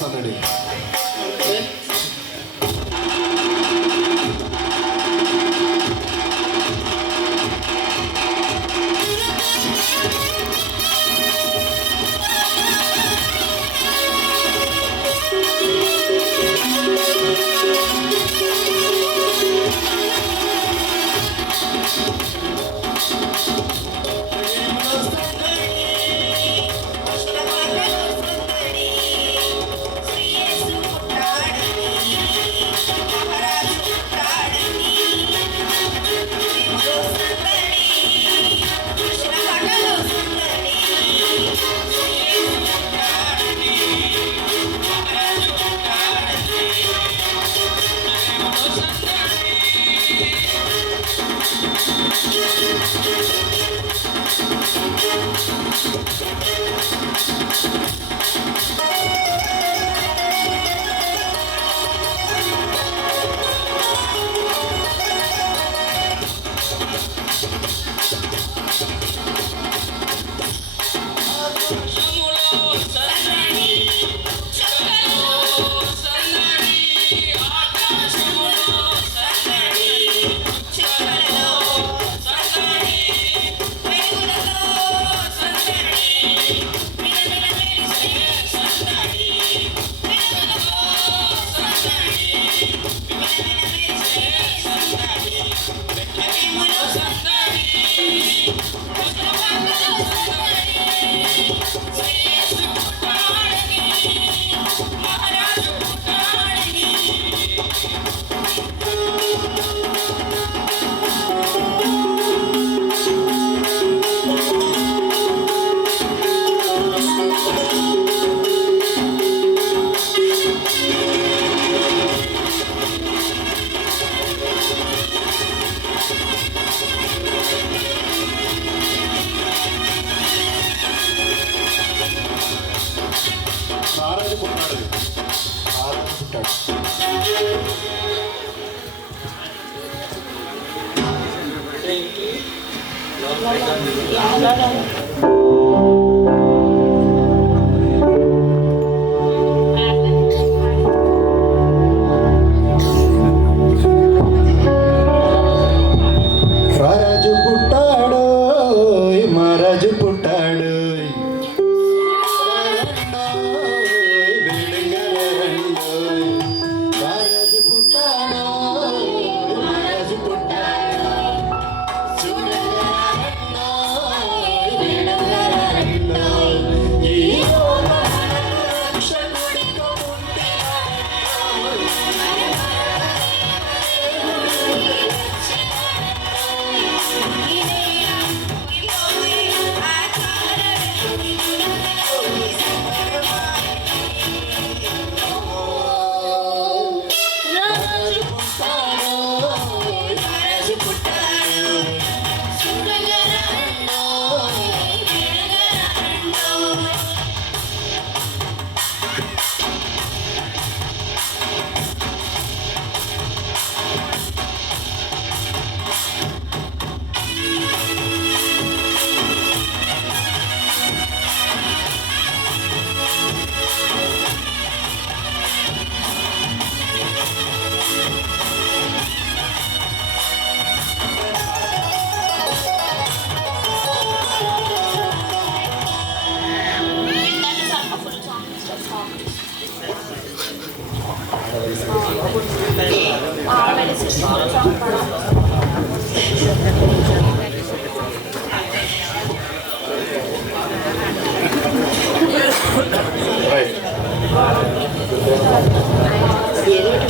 సందడి.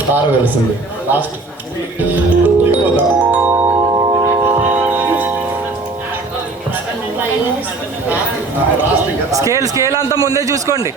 కారు వెళ్తుంది last scale అంతా ముందే చూసుకోండి.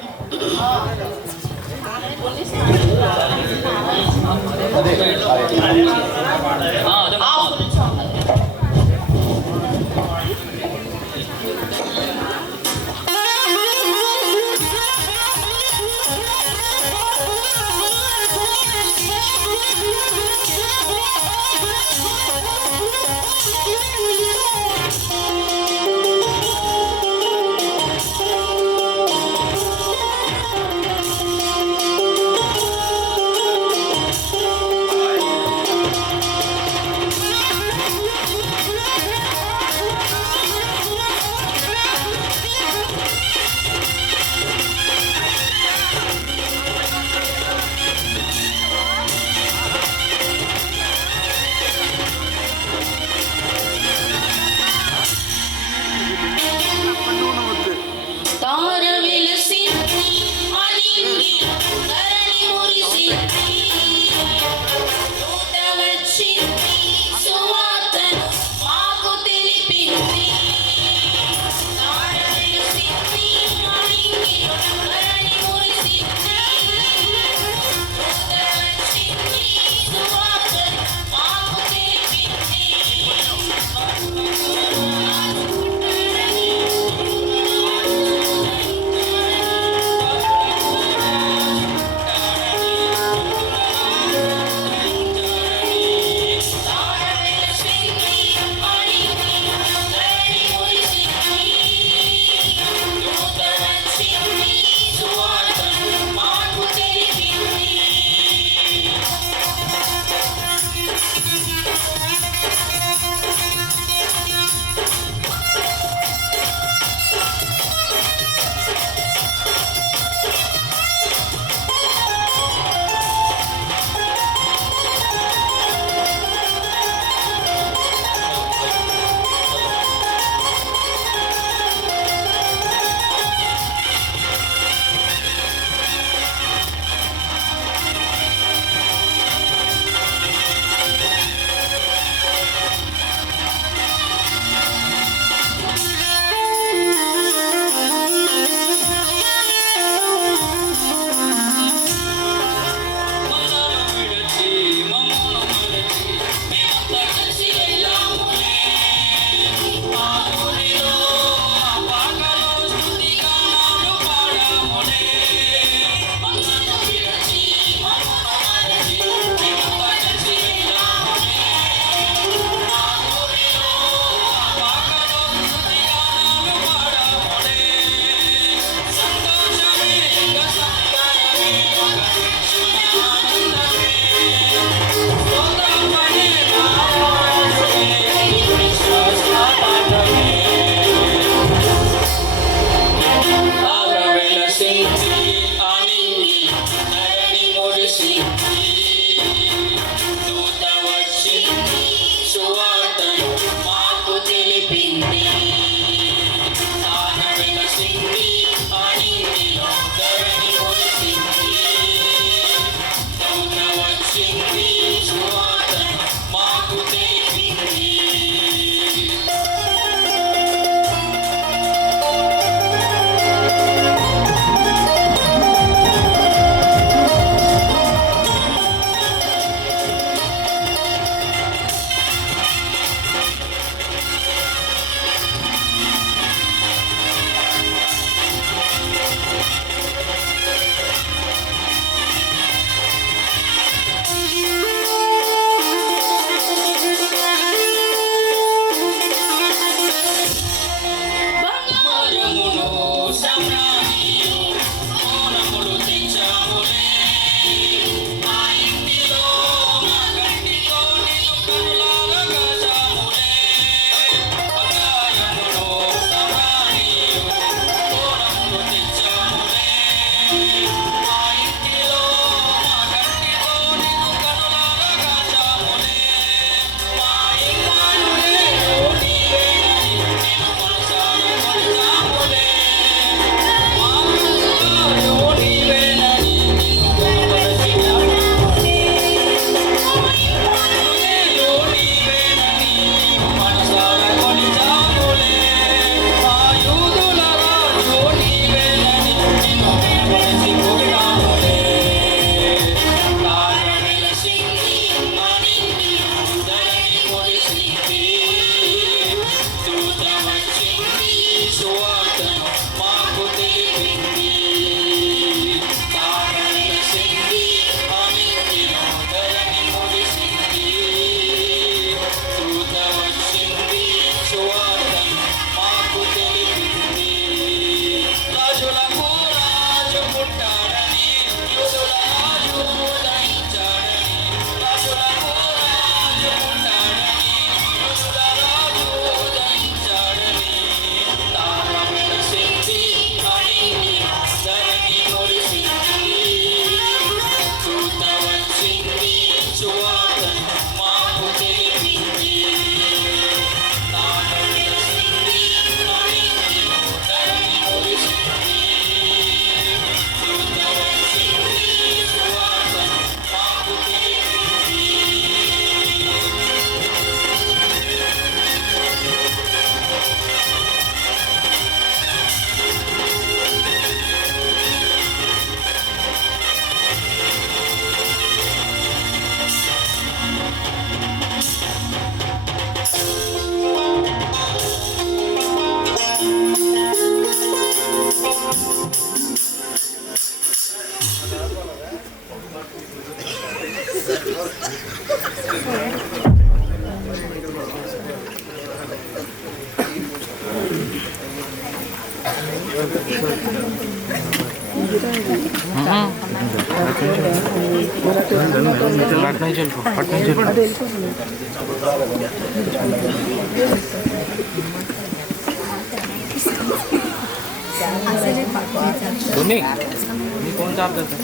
कौन चार्ज करता है?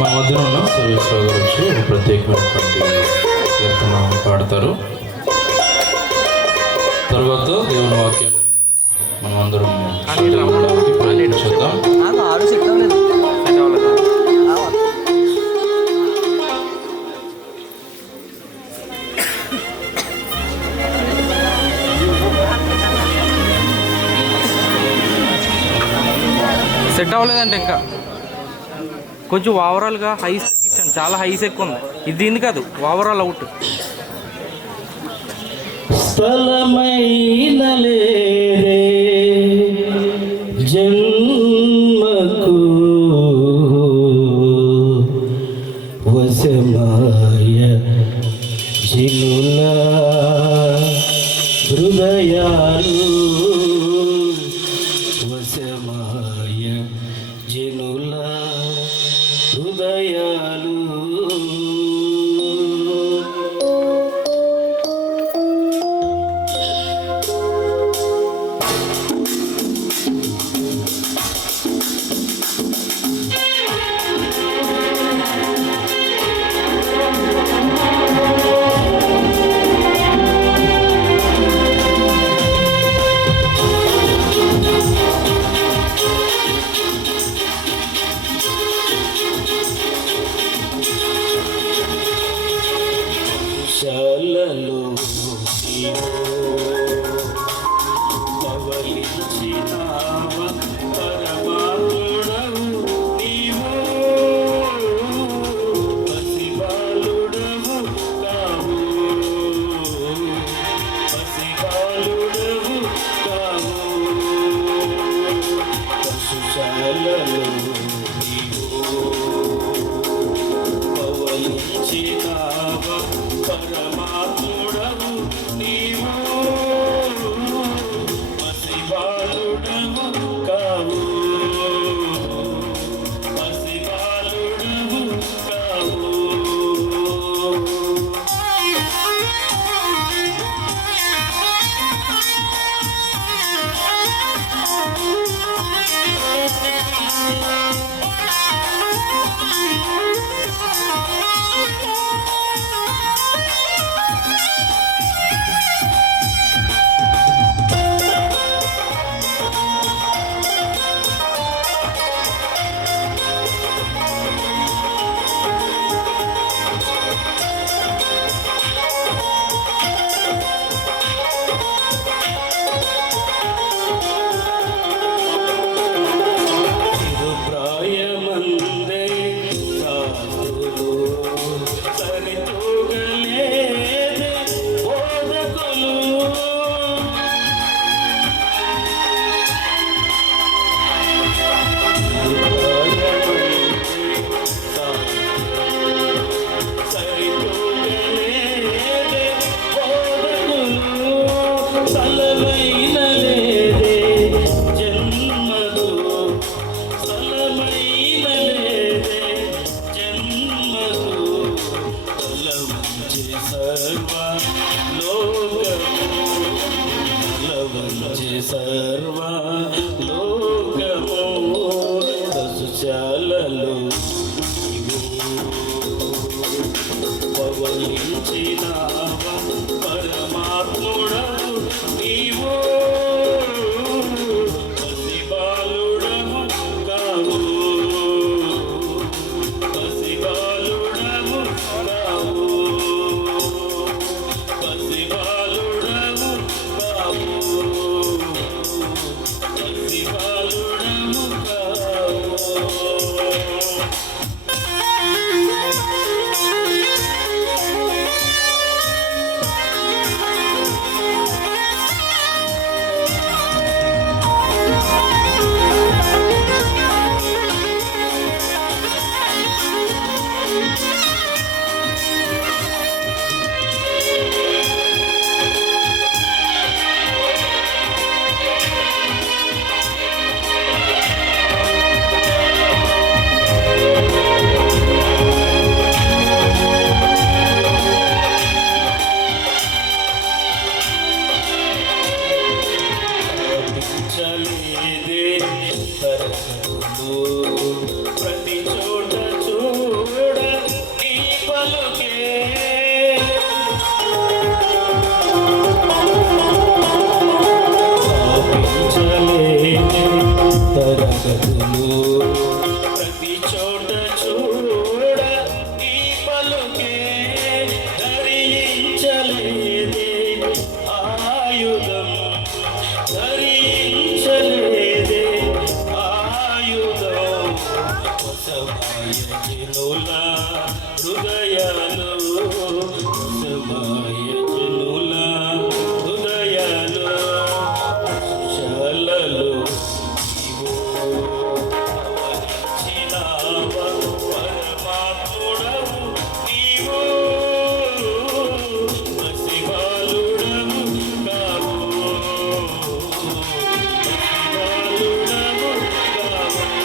మన మధ్యన ఉన్న సర్వేశ్వర గారు వచ్చి ఒక ప్రత్యేకమైనటువంటి కీర్తన పాడతారు. తర్వాత దేవుని వాక్యాన్ని మనం అందరం ప్రయత్నించేద్దాం. సెట్ అవ్వలేదంటే ఇంకా కొంచెం ఓవరాల్గా హైస్ తగ్గించండి. చాలా హైస్ ఎక్కువ ఉంది. ఇది దీన్ని కాదు, ఓవరాల్ అవుట్. స్థలమైన లేరే జన్మకు వశమాయ జినుల హృదయాలు, వశమాయ జినుల హృదయాలు. శాలలో పవలించినావ పరమాత్ముడవు నీవు, పసిబాలుడవు కావు, పసిబాలుడవు కావు. పశుశాలలో నీవు పవలించినావ పరమాత్ముడవు నీవు, పసిబాలుడవు కావు, పసిబాలుడవు కావు. ప్రాయమందే సాధులు సరితూగలేదే బోధకులు, సరితూగలేదే బోధకులు, తలమైన లేదే జన్మకు, తలమైన లేదే జన్మకు, తలవంచే సర్వ లోకము, తలవంచే సర్వ లోకము. పశుశాలలో పవలించినావ పరమాత్ముడవు నీవు, పసిబాలుడవు కావు, పసిబాలుడవు కావు, పసిబాలుడవు కావు, పసిబాలుడవు కావు. చదువు ప్రతి చోట చూడ ఈ పలుకే ధరించలేదే ఆయుధం ధరించలేదే ఆయుధం సమయజనుల హృదయాలు సమయజనుల హృదయాలు శలలో పరమాత్ముడవు నీవు మసివాలుడవు కావు మసివాలుడవు కావు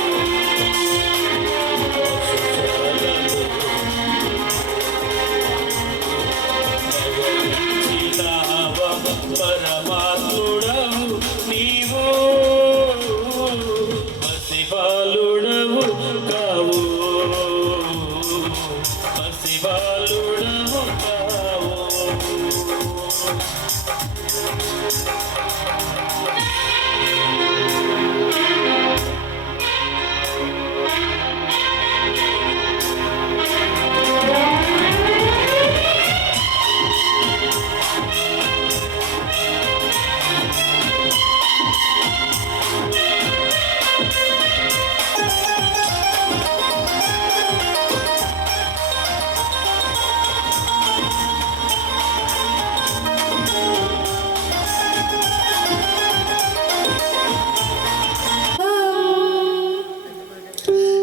పరమాత్ముడవు నీవు మసివాలుడవు కావు మసివాలుడవు కావు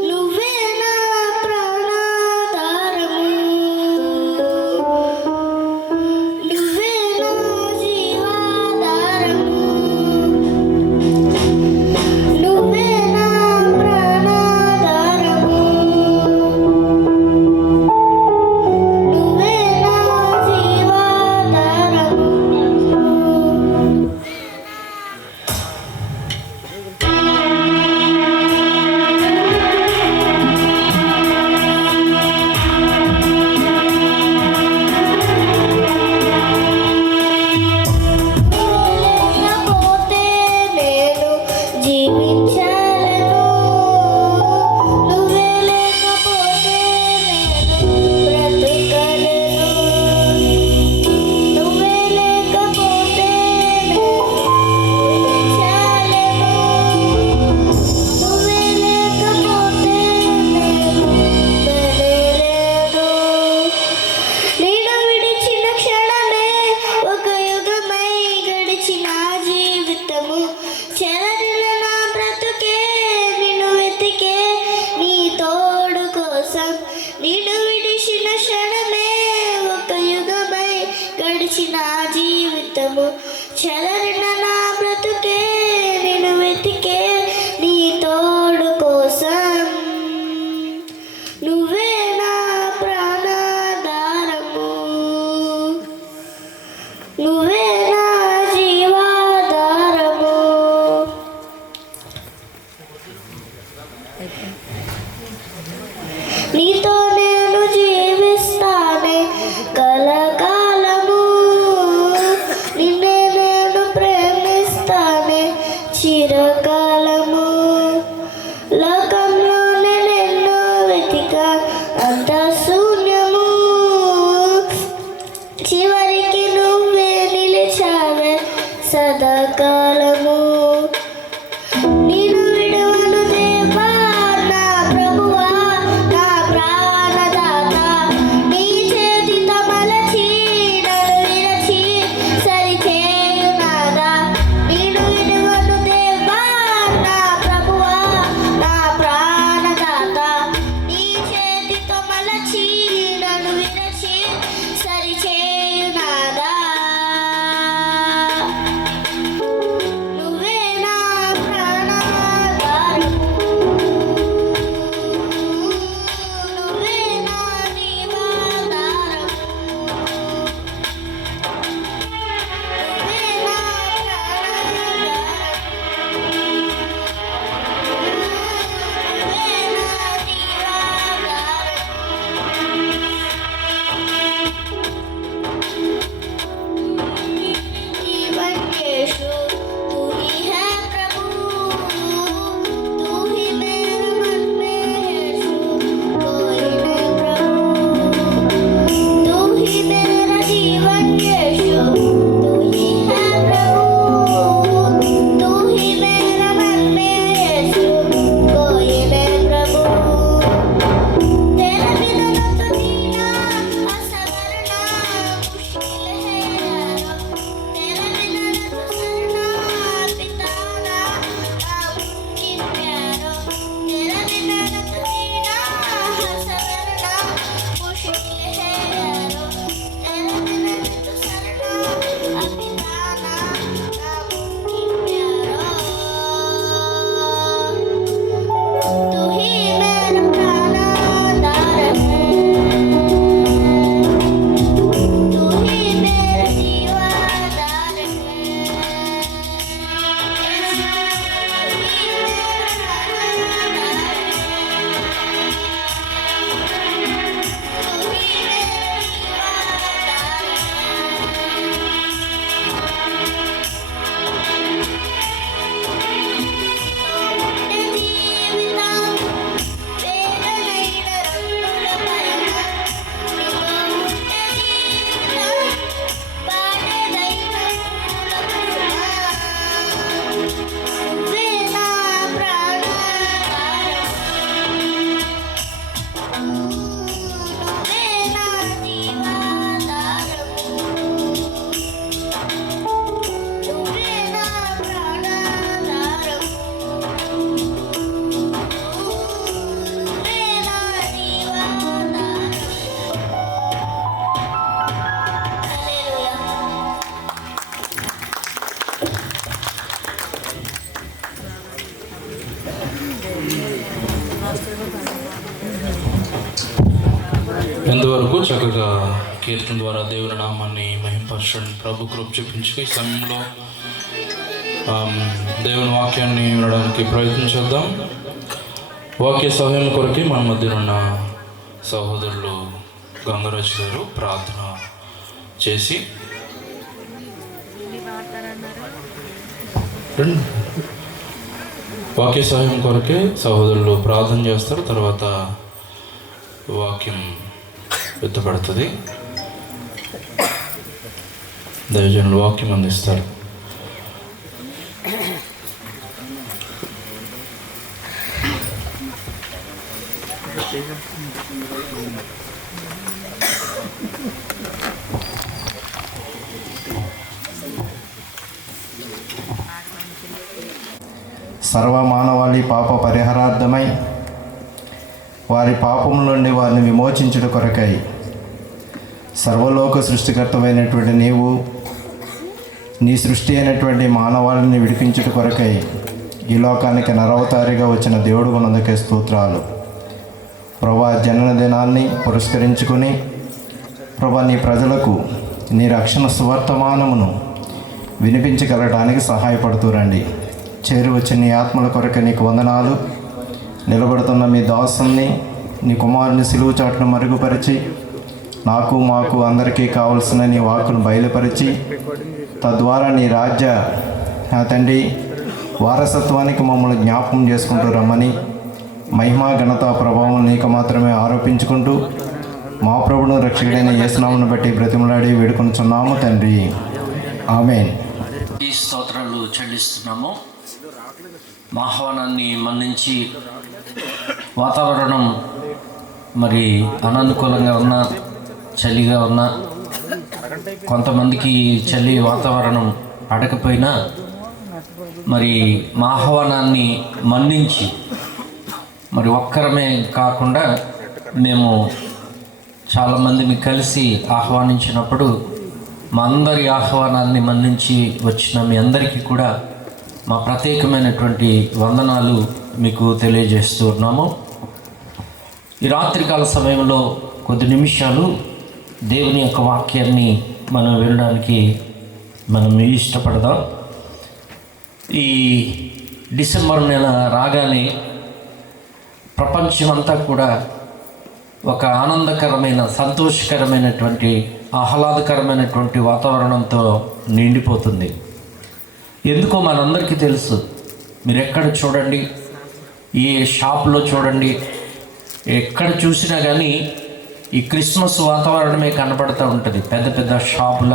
నువ్వే నా ప్రాణాధారము నువ్వే నా జీవాధారము నువ్వే నా ప్రాణాధారము నువ్వే నా జీవాధారము లేకపోతే నేను జీవించలేను నువ్వే లేకపోతే నేను బ్రతకలేను నువ్వే లేకపోతే నేను జీవించలేను నువ్వే లేకపోతే నేను బతకలేను నేను విడిచిన క్షణమే ఒక యుగమై గడిచిన జీవితము చెరడిన నా బ్రతుకే నిన్ను వెతికే నీ తోడు కోసం నిన్ను విడిచిన క్షణమే ఒక యుగమై గడిచిన జీవితము చెరడిన నా బ్రతుకే నిన్ను వెతికే నీ తోడు కోసం నువ్వే నా ప్రాణాధారము నువ్వే నా జీవాధారము నీతో నేను జీవిస్తానే కలకాలము నిన్నే నేను ప్రేమిస్తానే చిరకాలము లోకంలో నేనెన్నో వెతికా అంత శూన్యము చివరికి నువ్వే నిలిచావే సదాకాలము నేను విడువను దేవా నా ప్రభువా నా ప్రాణదాత నీ చేతితో మలచి నన్ను విరచి సరిచేయు నాదా నేను విడువను దేవా నా ప్రభువా నా ప్రాణదాత నీ చేతితో మలచి నన్ను విరచి సరిచేయు నాదా ఎంతవరకు చక్కగా కీర్తన ద్వారా దేవుని నామాన్ని మహింపరచండి. ప్రభు కృప చూపించుకు ఈ సమయంలో దేవుని వాక్యాన్ని వినడానికి ప్రయత్నించేద్దాం. వాక్య సహాయం కొరకే మన మధ్య ఉన్న సహోదరులు గంగరాజు గారు ప్రార్థన చేసి వాక్య సహాయం కొరకే సహోదరులు ప్రార్థన చేస్తారు. తర్వాత వాక్యం ఎత్తపడుతుంది. దైవజనులు వాక్యం అందిస్తారు. సర్వమానవాళి పాప పరిహారార్థమై వారి పాపం నుండి వారిని విమోచించుట కొరకై సర్వలోక సృష్టికర్తమైనటువంటి నీవు నీ సృష్టి అయినటువంటి మానవాళిని విడిపించుట కొరకై ఈ లోకానికి నరవతారిగా వచ్చిన దేవుడు గుణందుకే స్తోత్రాలు. ప్రభా, జనన దినాన్ని పురస్కరించుకుని ప్రభా నీ ప్రజలకు నీ రక్షణ సువర్తమానమును వినిపించగలడానికి సహాయపడుతూ రండి. చేరువచ్చిన నీ ఆత్మల కొరకు నీకు వందనాలు. నిలబడుతున్న మీ దాసుని నీ కుమారుని సిలువు చాటును మరుగుపరిచి నాకు మాకు అందరికీ కావలసిన నీ వాక్కును బయలుపరిచి తద్వారా నీ రాజ్య తండ్రి వారసత్వానికి మమ్మల్ని జ్ఞాపకం చేసుకుంటూ రమ్మని మహిమా ఘనత ప్రభావం నీకు మాత్రమే ఆరోపించుకుంటూ మా ప్రభువును రక్షకుడైన యేసునామమును బట్టి బ్రతిమలాడి వేడుకొనుచున్నాము తండ్రి, ఆమేన్. ఈ స్తోత్రాలు చెల్లిస్తున్నాము. మా ఆహ్వానాన్ని మన్నించి వాతావరణం మరి అననుకూలంగా ఉన్న, చలిగా ఉన్న, కొంతమందికి చలి వాతావరణం పడకపోయినా మరి మా ఆహ్వానాన్ని మన్నించి మరి ఒక్కరమే కాకుండా మేము చాలామందిని కలిసి ఆహ్వానించినప్పుడు మా అందరి ఆహ్వానాన్ని మన్నించి వచ్చిన మీ అందరికీ కూడా మా ప్రత్యేకమైనటువంటి వందనాలు మీకు తెలియజేస్తూ ఉన్నాము. ఈ రాత్రికాల సమయంలో కొద్ది నిమిషాలు దేవుని యొక్క వాక్యాన్ని మనం వినడానికి మనం ఇష్టపడదాం. ఈ డిసెంబర్ నెల రాగానే ప్రపంచమంతా కూడా ఒక ఆనందకరమైన, సంతోషకరమైనటువంటి, ఆహ్లాదకరమైనటువంటి వాతావరణంతో నిండిపోతుంది. ఎందుకో మనందరికీ తెలుసు. మీరు ఎక్కడ చూడండి, ఏ షాప్లో చూడండి, ఎక్కడ చూసినా కానీ ఈ క్రిస్మస్ వాతావరణమే కనపడుతూ ఉంటుంది. పెద్ద పెద్ద షాపుల,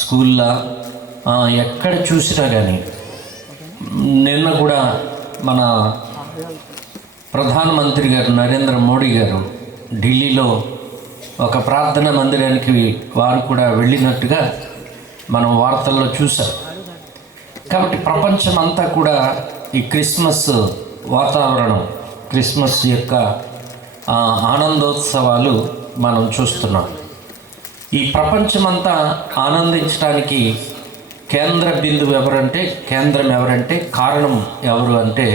స్కూళ్ళ, ఎక్కడ చూసినా కానీ. నిన్న కూడా మన ప్రధానమంత్రి గారు నరేంద్ర మోడీ గారు ఢిల్లీలో ఒక ప్రార్థనా మందిరానికి వారు కూడా వెళ్ళినట్టుగా మనం వార్తల్లో చూసాం. కాబట్టి ప్రపంచం అంతా కూడా ఈ క్రిస్మస్ వాతావరణం, క్రిస్మస్ యొక్క ఆనందోత్సవాలు మనం చూస్తున్నాం. ఈ ప్రపంచమంతా ఆనందించడానికి కేంద్ర బిందువు ఎవరంటే, కేంద్రం ఎవరంటే, కారణం ఎవరు అంటే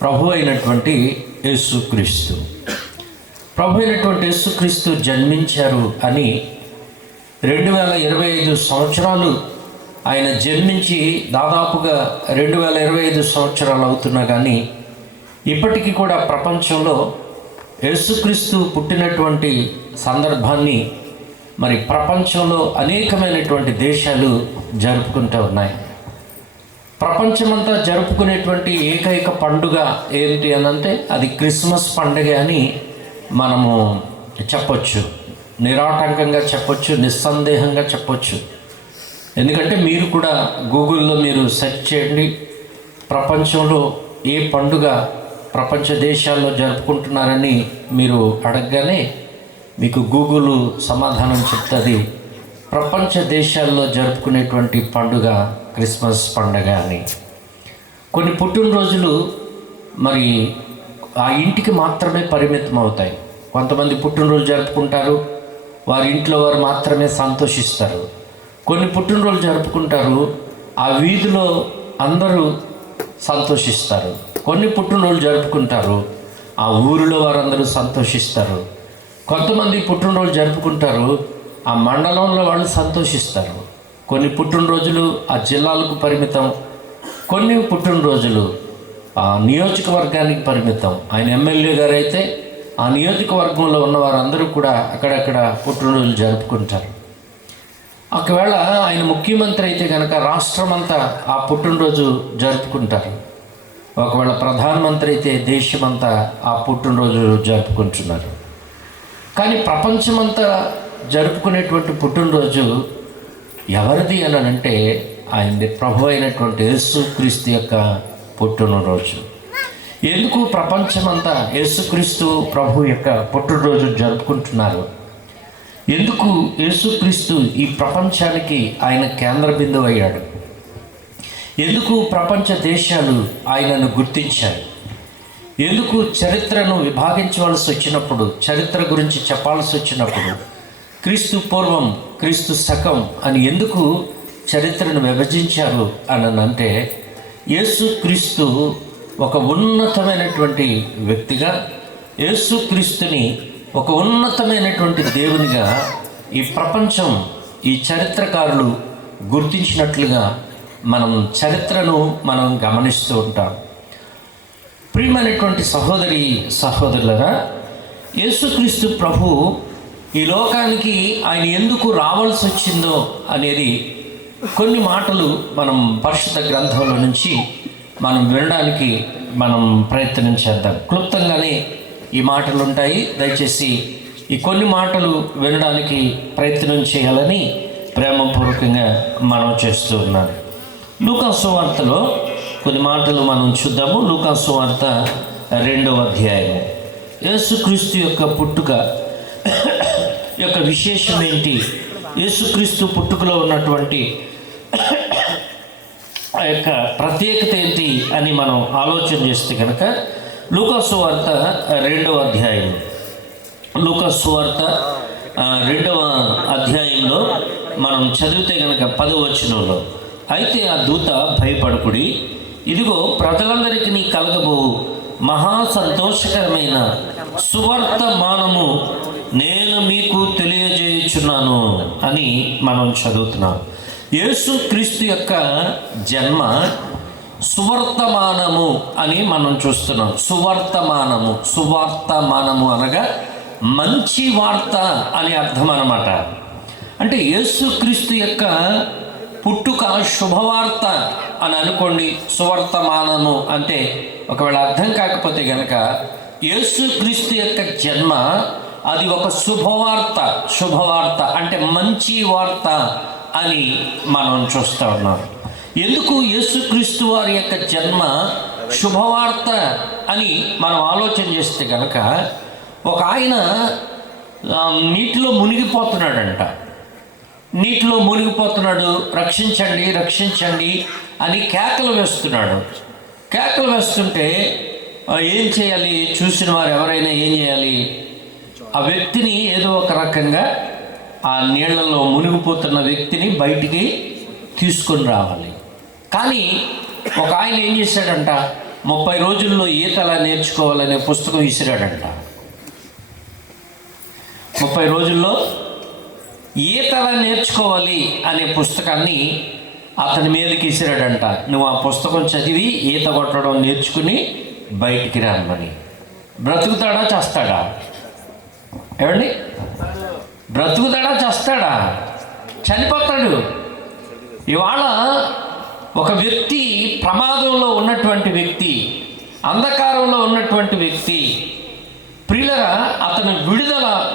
ప్రభు అయినటువంటి యేసుక్రీస్తు. ప్రభు అయినటువంటి యేసుక్రీస్తు జన్మించారు అని 2025 సంవత్సరాలు ఆయన జన్మించి దాదాపుగా 2025 సంవత్సరాలు అవుతున్నా కానీ ఇప్పటికీ కూడా ప్రపంచంలో యేసుక్రీస్తు పుట్టినటువంటి సందర్భాన్ని మరి ప్రపంచంలో అనేకమైనటువంటి దేశాలు జరుపుకుంటూ ఉన్నాయి. ప్రపంచమంతా జరుపుకునేటువంటి ఏకైక పండుగ ఏంటి అనంటే అది క్రిస్మస్ పండుగ అని మనము చెప్పొచ్చు. నిరాటంకంగా చెప్పొచ్చు, నిస్సందేహంగా చెప్పొచ్చు. ఎందుకంటే మీరు కూడా గూగుల్లో మీరు సెర్చ్ చేయండి, ప్రపంచంలో ఏ పండుగ ప్రపంచ దేశాల్లో జరుపుకుంటున్నారని మీరు అడగగానే మీకు గూగుల్ సమాధానం చెప్తుంది. ప్రపంచ దేశాల్లో జరుపుకునేటువంటి పండుగ క్రిస్మస్ పండుగ అని. కొన్ని పుట్టినరోజులు మరి ఆ ఇంటికి మాత్రమే పరిమితం అవుతాయి. కొంతమంది పుట్టినరోజు జరుపుకుంటారు, వారి ఇంట్లో వారు మాత్రమే సంతోషిస్తారు. కొన్ని పుట్టినరోజు జరుపుకుంటారు, ఆ వీధిలో అందరూ సంతోషిస్తారు. కొన్ని పుట్టినరోజు జరుపుకుంటారు, ఆ ఊరిలో వారందరూ సంతోషిస్తారు. కొంతమంది పుట్టినరోజు జరుపుకుంటారు, ఆ మండలంలో వాళ్ళు సంతోషిస్తారు. కొన్ని పుట్టినరోజులు ఆ జిల్లాలకు పరిమితం, కొన్ని పుట్టినరోజులు ఆ నియోజకవర్గానికి పరిమితం. ఆయన ఎమ్మెల్యే గారు అయితే ఆ నియోజకవర్గంలో ఉన్న వారందరూ కూడా అక్కడక్కడ పుట్టినరోజులు జరుపుకుంటారు. ఒకవేళ ఆయన ముఖ్యమంత్రి అయితే కనుక రాష్ట్రమంతా ఆ పుట్టినరోజు జరుపుకుంటారు. ఒకవేళ ప్రధానమంత్రి అయితే దేశమంతా ఆ పుట్టినరోజు జరుపుకుంటున్నారు. కానీ ప్రపంచమంతా జరుపుకునేటువంటి పుట్టినరోజు ఎవరిది అని అంటే ఆయన ప్రభు అయినటువంటి యేసుక్రీస్తు యొక్క పుట్టినరోజు. ఎందుకు ప్రపంచమంతా యేసుక్రీస్తు ప్రభు యొక్క పుట్టినరోజు జరుపుకుంటున్నారు? ఎందుకు యేసుక్రీస్తు ఈ ప్రపంచానికి ఆయన కేంద్ర బిందువు అయ్యాడు? ఎందుకు ప్రపంచ దేశాలు ఆయనను గుర్తించాయి? ఎందుకు చరిత్రను విభాగించవలసి వచ్చినప్పుడు, చరిత్ర గురించి చెప్పాల్సి వచ్చినప్పుడు క్రీస్తు పూర్వం, క్రీస్తు శకం అని ఎందుకు చరిత్రను విభజించారు అని అంటే, యేసుక్రీస్తు ఒక ఉన్నతమైనటువంటి వ్యక్తిగా, యేసుక్రీస్తుని ఒక ఉన్నతమైనటువంటి దేవునిగా ఈ ప్రపంచం, ఈ చరిత్రకారులు గుర్తించినట్లుగా మనం చరిత్రను మనం గమనిస్తూ ఉంటాం. ప్రియమైనటువంటి సహోదరి సహోదరులరా, యేసుక్రీస్తు ప్రభు ఈ లోకానికి ఆయన ఎందుకు రావాల్సి వచ్చిందో అనేది కొన్ని మాటలు మనం పరిశుద్ధ గ్రంథంలో నుంచి మనం వినడానికి మనం ప్రయత్నం చేద్దాం. క్లుప్తంగానే ఈ మాటలు ఉంటాయి. దయచేసి ఈ కొన్ని మాటలు వినడానికి ప్రయత్నం చేయాలని ప్రేమపూర్వకంగా మనం చేస్తూ ఉన్నాను. లూకా సువార్తలో కొన్ని మాటలు మనం చూద్దాము. లూకా సువార్త 2వ అధ్యాయము. యేసుక్రీస్తు యొక్క పుట్టుక యొక్క విశేషం ఏంటి, యేసుక్రీస్తు పుట్టుకలో ఉన్నటువంటి ఆ యొక్క ప్రత్యేకత ఏంటి అని మనం ఆలోచన చేస్తే కనుక లూకా సువార్త 2వ అధ్యాయం, లూకా సువార్త 2వ అధ్యాయంలో మనం చదివితే కనుక 10వ వచనంలో, అయితే ఆ దూత భయపడకుడి, ఇదిగో ప్రజలందరికీ కలగబోవు మహా సంతోషకరమైన సువర్తమానము నేను మీకు తెలియజేయుచున్నాను అని మనం చదువుతున్నాం. యేసుక్రీస్తు యొక్క జన్మ సువర్తమానము అని మనం చూస్తున్నాం. సువర్తమానము, సువార్తమానము అనగా మంచి వార్త అని అర్థం అన్నమాట. అంటే యేసుక్రీస్తు యొక్క పుట్టుక శుభవార్త అని అనుకోండి. సువర్తమానము అంటే ఒకవేళ అర్థం కాకపోతే కనుక యేసుక్రీస్తు యొక్క జన్మ అది ఒక శుభవార్త. శుభవార్త అంటే మంచి వార్త అని మనం చూస్తూ ఉన్నాం. ఎందుకు యేసుక్రీస్తు వారి యొక్క జన్మ శుభవార్త అని మనం ఆలోచన చేస్తే కనుక, ఒక ఆయన నీటిలో మునిగిపోతున్నాడంట. నీటిలో మునిగిపోతున్నాడు, రక్షించండి రక్షించండి అని కేకలు వేస్తున్నాడు. కేకలు వేస్తుంటే ఏం చేయాలి? చూసిన వారు ఎవరైనా ఏం చేయాలి? ఆ వ్యక్తిని ఏదో ఒక రకంగా, ఆ నీళ్లలో మునిగిపోతున్న వ్యక్తిని బయటికి తీసుకొని రావాలి. కానీ ఒక ఆయన ఏం చేశాడంట, 30 రోజుల్లో ఈత ఎలా నేర్చుకోవాలనే పుస్తకం విసిరాడంట. 30 రోజుల్లో ఈత ఎలా నేర్చుకోవాలి అనే పుస్తకాన్ని అతని మీదకి విసిరాడంట. నువ్వు ఆ పుస్తకం చదివి ఈత కొట్టడం నేర్చుకుని బయటికి రామని. బ్రతుకుతాడా చేస్తాడా? ఏమండి, బ్రతుకుతాడా చేస్తాడా? చనిపోతాడు. ఇవాళ ఒక వ్యక్తి ప్రమాదంలో ఉన్నటువంటి వ్యక్తి, అంధకారంలో ఉన్నటువంటి వ్యక్తి, ప్రియులరా, అతను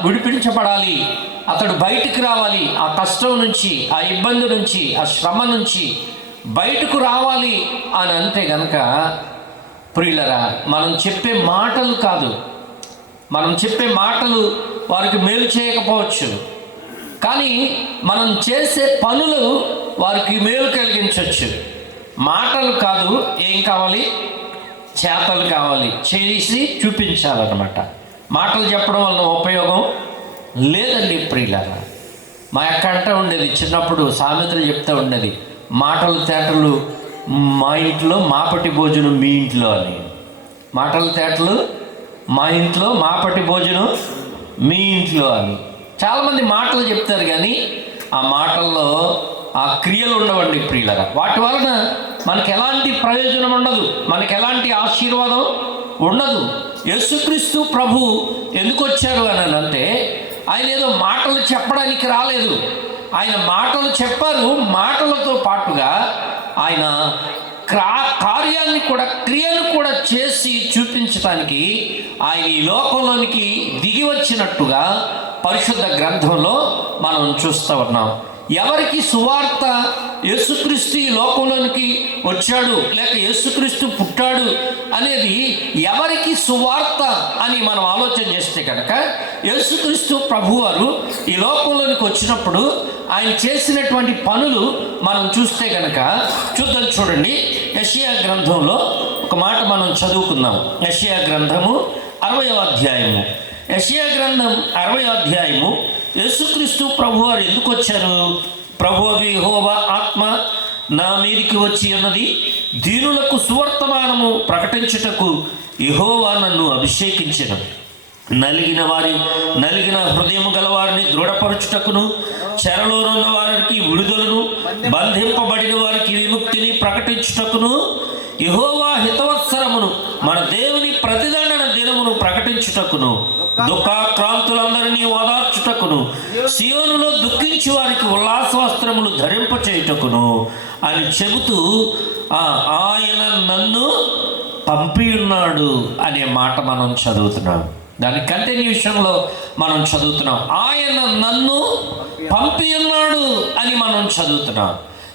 విడిపించబడాలి, అతడు బయటికి రావాలి, ఆ కష్టం నుంచి, ఆ ఇబ్బంది నుంచి, ఆ శ్రమ నుంచి బయటకు రావాలి అని అంటే కనుక, ప్రియులరా, మనం చెప్పే మాటలు కాదు, మనం చెప్పే మాటలు వారికి మేలు చేయకపోవచ్చు, కానీ మనం చేసే పనులు వారికి మేలు కలిగించవచ్చు. మాటలు కాదు, ఏం కావాలి? చేతలు కావాలి, చేసి చూపించాలన్నమాట. మాటలు చెప్పడం వల్ల ఉపయోగం లేదండి ప్రియులారా. మా అక్క అంటూ ఉండేది, చిన్నప్పుడు సామెతలు చెప్తూ ఉండేది, మాటలు తేటలు మా ఇంట్లో, మాపటి భోజనం మీ ఇంట్లో అని. మాటలు తేటలు మా ఇంట్లో, మాపటి భోజనం మీ ఇంట్లో అని. చాలామంది మాటలు చెప్తారు కానీ ఆ మాటల్లో ఆ క్రియలు ఉండవండి ప్రియులరా. వాటి వలన మనకు ఎలాంటి ప్రయోజనం ఉండదు, మనకు ఎలాంటి ఆశీర్వాదం ఉండదు. యేసుక్రీస్తు ప్రభు ఎందుకు వచ్చారు అని అంటే ఆయన ఏదో మాటలు చెప్పడానికి రాలేదు. ఆయన మాటలు చెప్పారు, మాటలతో పాటుగా ఆయన కార్యాన్ని కూడా, క్రియను కూడా చేసి చూపించడానికి ఆయన ఈ లోకంలోనికి దిగి వచ్చినట్టుగా పరిశుద్ధ గ్రంథంలో మనం చూస్తూ ఉన్నాం. ఎవరికి సువార్త యేసుక్రీస్తు ఈ లోకంలోనికి వచ్చాడు లేక యేసుక్రీస్తు పుట్టాడు అనేది ఎవరికి సువార్త అని మనం ఆలోచన చేస్తే కనుక, యేసుక్రీస్తు ప్రభువారు ఈ లోకంలోనికి వచ్చినప్పుడు ఆయన చేసినటువంటి పనులు మనం చూస్తే కనుక చూద్దాం. చూడండి, యెషయా గ్రంథంలో ఒక మాట మనం చదువుకుందాం. యెషయా గ్రంథము 60వ అధ్యాయము. యెషయా గ్రంథం 60వ అధ్యాయము. యేసుక్రీస్తు ప్రభువారు ఎందుకు వచ్చారు? ప్రభువు యెహోవా ఆత్మ నా మీదికి వచ్చి ఉన్నది, దీనులకు సువర్తమానము ప్రకటించుటకు యెహోవా నన్ను అభిషేకించెను. నలిగిన హృదయము గల వారిని దృఢపరచుటకును, చెరలోనున్న వారికి విడుదలను, బంధింపబడిన వారికి విముక్తిని ప్రకటించుటకును, యెహోవా హితవత్సరమును మన దేవుని ప్రతిదండన దినమును ప్రకటించుటకును, దుఃఖాక్రాంతులందరినీ ఓదార్చుటకును, సియోనులో దుఃఖించి వారికి ఉల్లాస వస్త్రములు ధరింపచేయుటకును అని చెబుతూ ఆయన నన్ను పంపి ఉన్నాడు అనే మాట మనం చదువుతున్నాం. దాని కంటిన్యూషన్లో మనం చదువుతున్నాం, ఆయన నన్ను పంపి ఉన్నాడు అని మనం చదువుతున్నాం.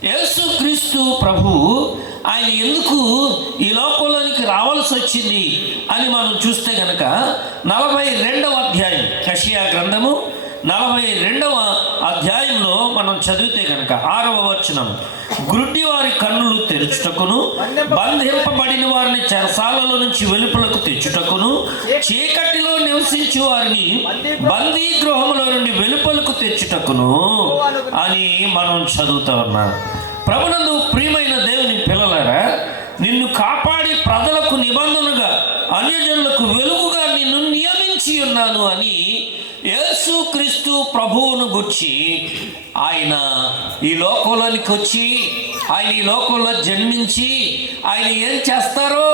యేసుక్రీస్తు ప్రభు ఆయన ఎందుకు ఈ లోకంలోనికి రావాల్సి వచ్చింది అని మనం చూస్తే కనుక 42వ అధ్యాయం, యెషయా గ్రంథము 42వ అధ్యాయంలో మనం చదివితే కనుక 6వ వచనం, గుడ్డి వారి కన్నులు తెరుచుటకును, బంధింపబడిన వారిని చెరసాలలో నుంచి వెలుపలకు తెచ్చుటకును, చీకటిలో నివసించు వారిని బందీ గృహములో నుండి వెలుపలకు తెచ్చుటకును అని మనం చదువుతూ ఉన్నాం. ప్రభునందు ప్రియమైన దేవుని పిల్లలారా, నిన్ను కాపాడి ప్రజలకు నిబంధనగా, అన్యజనులకు వెలుగుగా నిన్ను నియమించి ఉన్నాను అని యేసుక్రీస్తు ప్రభువును గుర్చి ఆయన ఈ లోకంలోనికి వచ్చి, ఆయన ఈ లోకంలో జన్మించి ఆయన ఏం చేస్తారో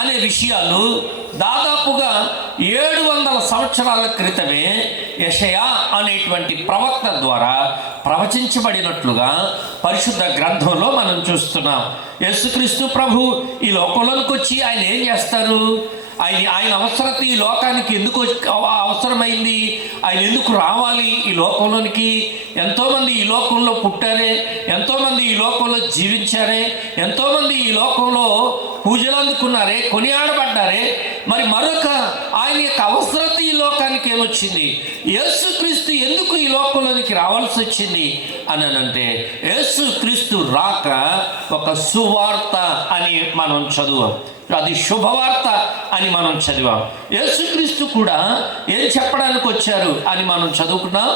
అనే విషయాలు దాదాపుగా 700 సంవత్సరాల క్రితమే యెషయా అనేటువంటి ప్రవక్త ద్వారా ప్రవచించబడినట్లుగా పరిశుద్ధ గ్రంథంలో మనం చూస్తున్నాం. యేసుక్రీస్తు ప్రభు ఈ లోకంలోనికి వచ్చి ఆయన ఏం చేస్తారు, ఆయన అవసరత ఈ లోకానికి ఎందుకు అవసరమైంది, ఆయన ఎందుకు రావాలి ఈ లోకంలోనికి? ఎంతోమంది ఈ లోకంలో పుట్టారే, ఎంతోమంది ఈ లోకంలో జీవించారే, ఎంతోమంది ఈ లోకంలో పూజలు అందుకున్నారే, కొనియాడబడ్డారే. మరి మరొక ఆయన యొక్క అవసరత ఈ లోకానికి ఏమొచ్చింది? యేసుక్రీస్తు ఎందుకు ఈ లోకంలోనికి రావాల్సి వచ్చింది అని అంటే, యేసుక్రీస్తు రాక ఒక సువార్త అని మనం చదువాం, అది శుభవార్త అని మనం చదివాం. యేసుక్రీస్తు కూడా ఏం చెప్పడానికి వచ్చారు అని మనం చదువుకున్నాం,